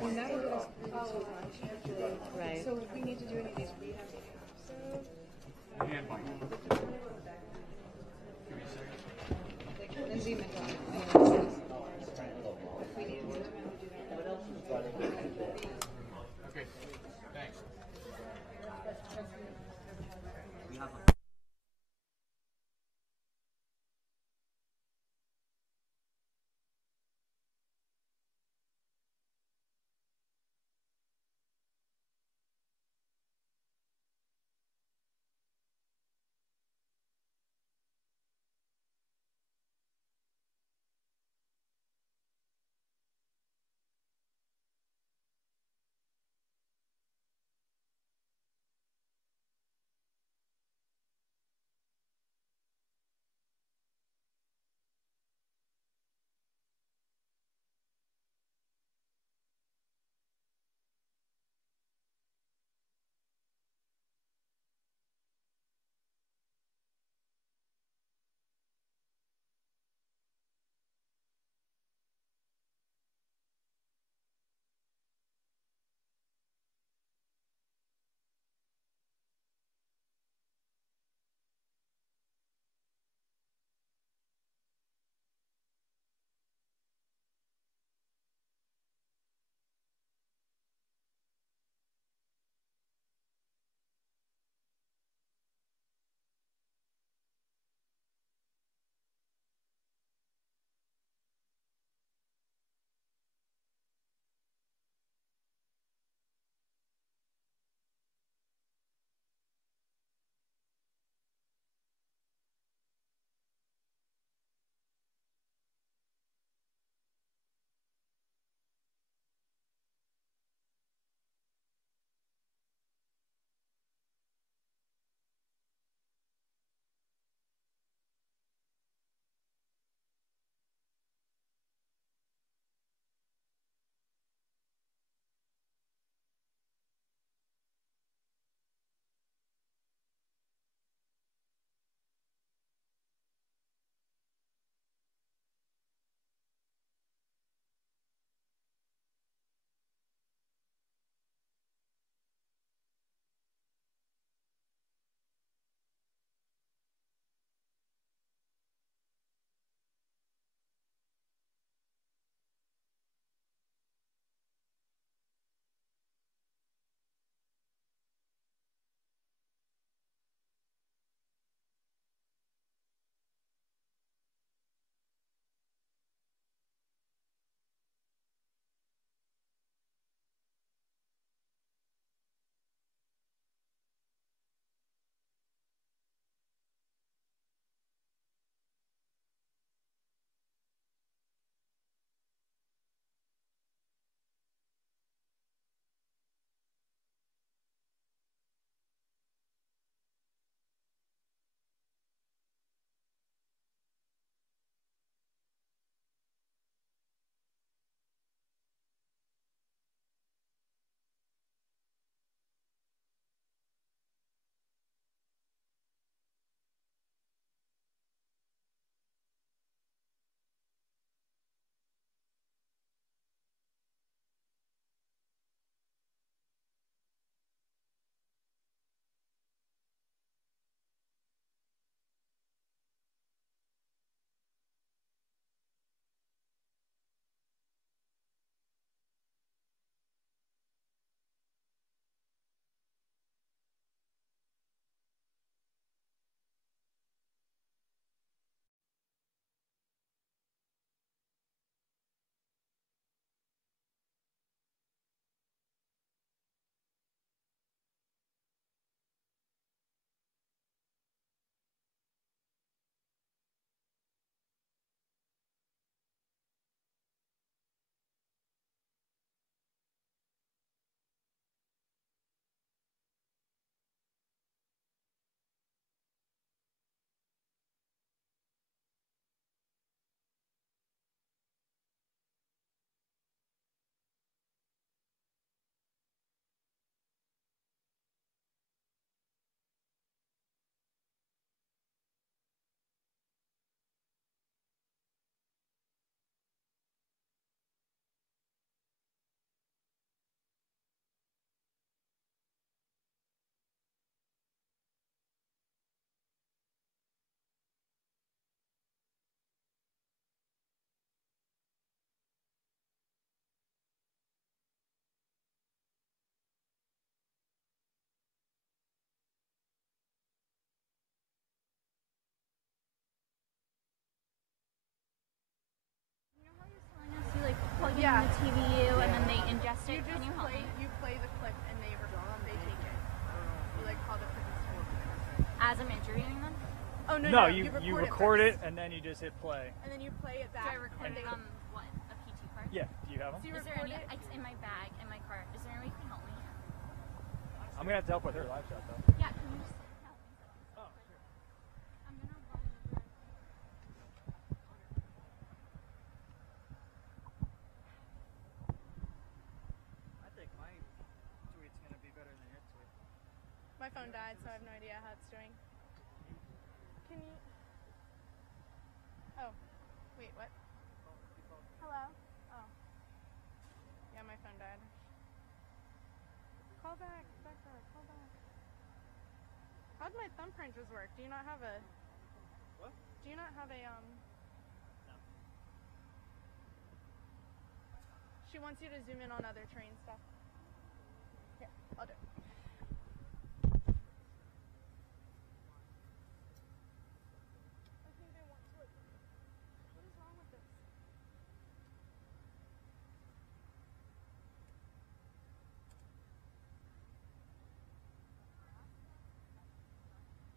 And that'll get us through this whole launch, actually. Right. So if we need to do any of these rehab episodes, And Mike. like Lindsay Madonna. If we need to do that. Okay, thanks. Yeah. on the TVU and then they ingest it. You just Can you help me? you play the clip and they take it. You like call the person. As I'm interviewing them? Oh no, No, no, you record it and then you just hit play. and then you play it back. Do I record it on what? A PT card? Yeah, do you have them? So you Is there record any? it. It's in my bag, in my car. Is there any way you can help me? I'm gonna have to help with her live shot though. Yeah, can you just help me? Oh, sure. I'm gonna run over. I think my tweet's gonna be better than your tweet. My phone died, so I have no idea how it's doing. Can you? Oh, wait, what? Hello? Oh. Yeah, my phone died. Call back, Becca, call back. How'd my thumbprinters work? Do you not have a... What? Do you not have a, No. She wants you to zoom in on other train stuff. Here, I'll do it. I think they want to... What is wrong with this?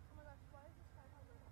Oh my gosh, why is this tripod little?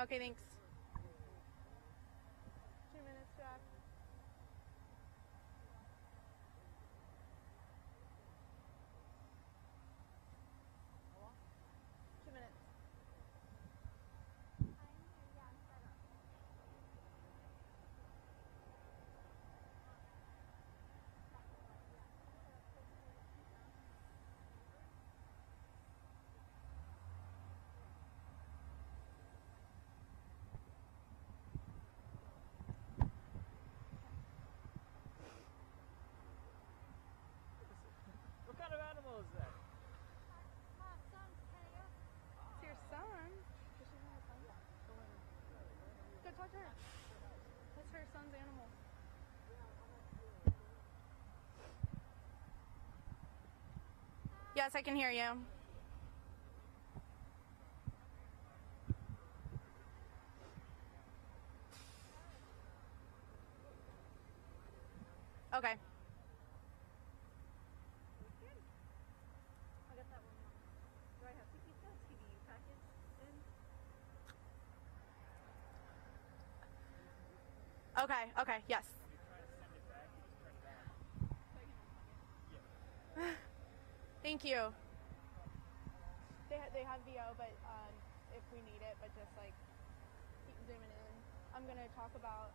Okay, thanks. 2 minutes, Jack. How long? 2 minutes. What kind of animal is that? It's your son. Does she have a son? Go talk to her. That's her son's animal. Yes, I can hear you. Okay. I got that one. Do I have to keep that TV package in? Okay, okay, yes. When you try to send it back, you just turn it on. Thank you. They have VO, but if we need it, but just like keep zooming in. I'm gonna talk about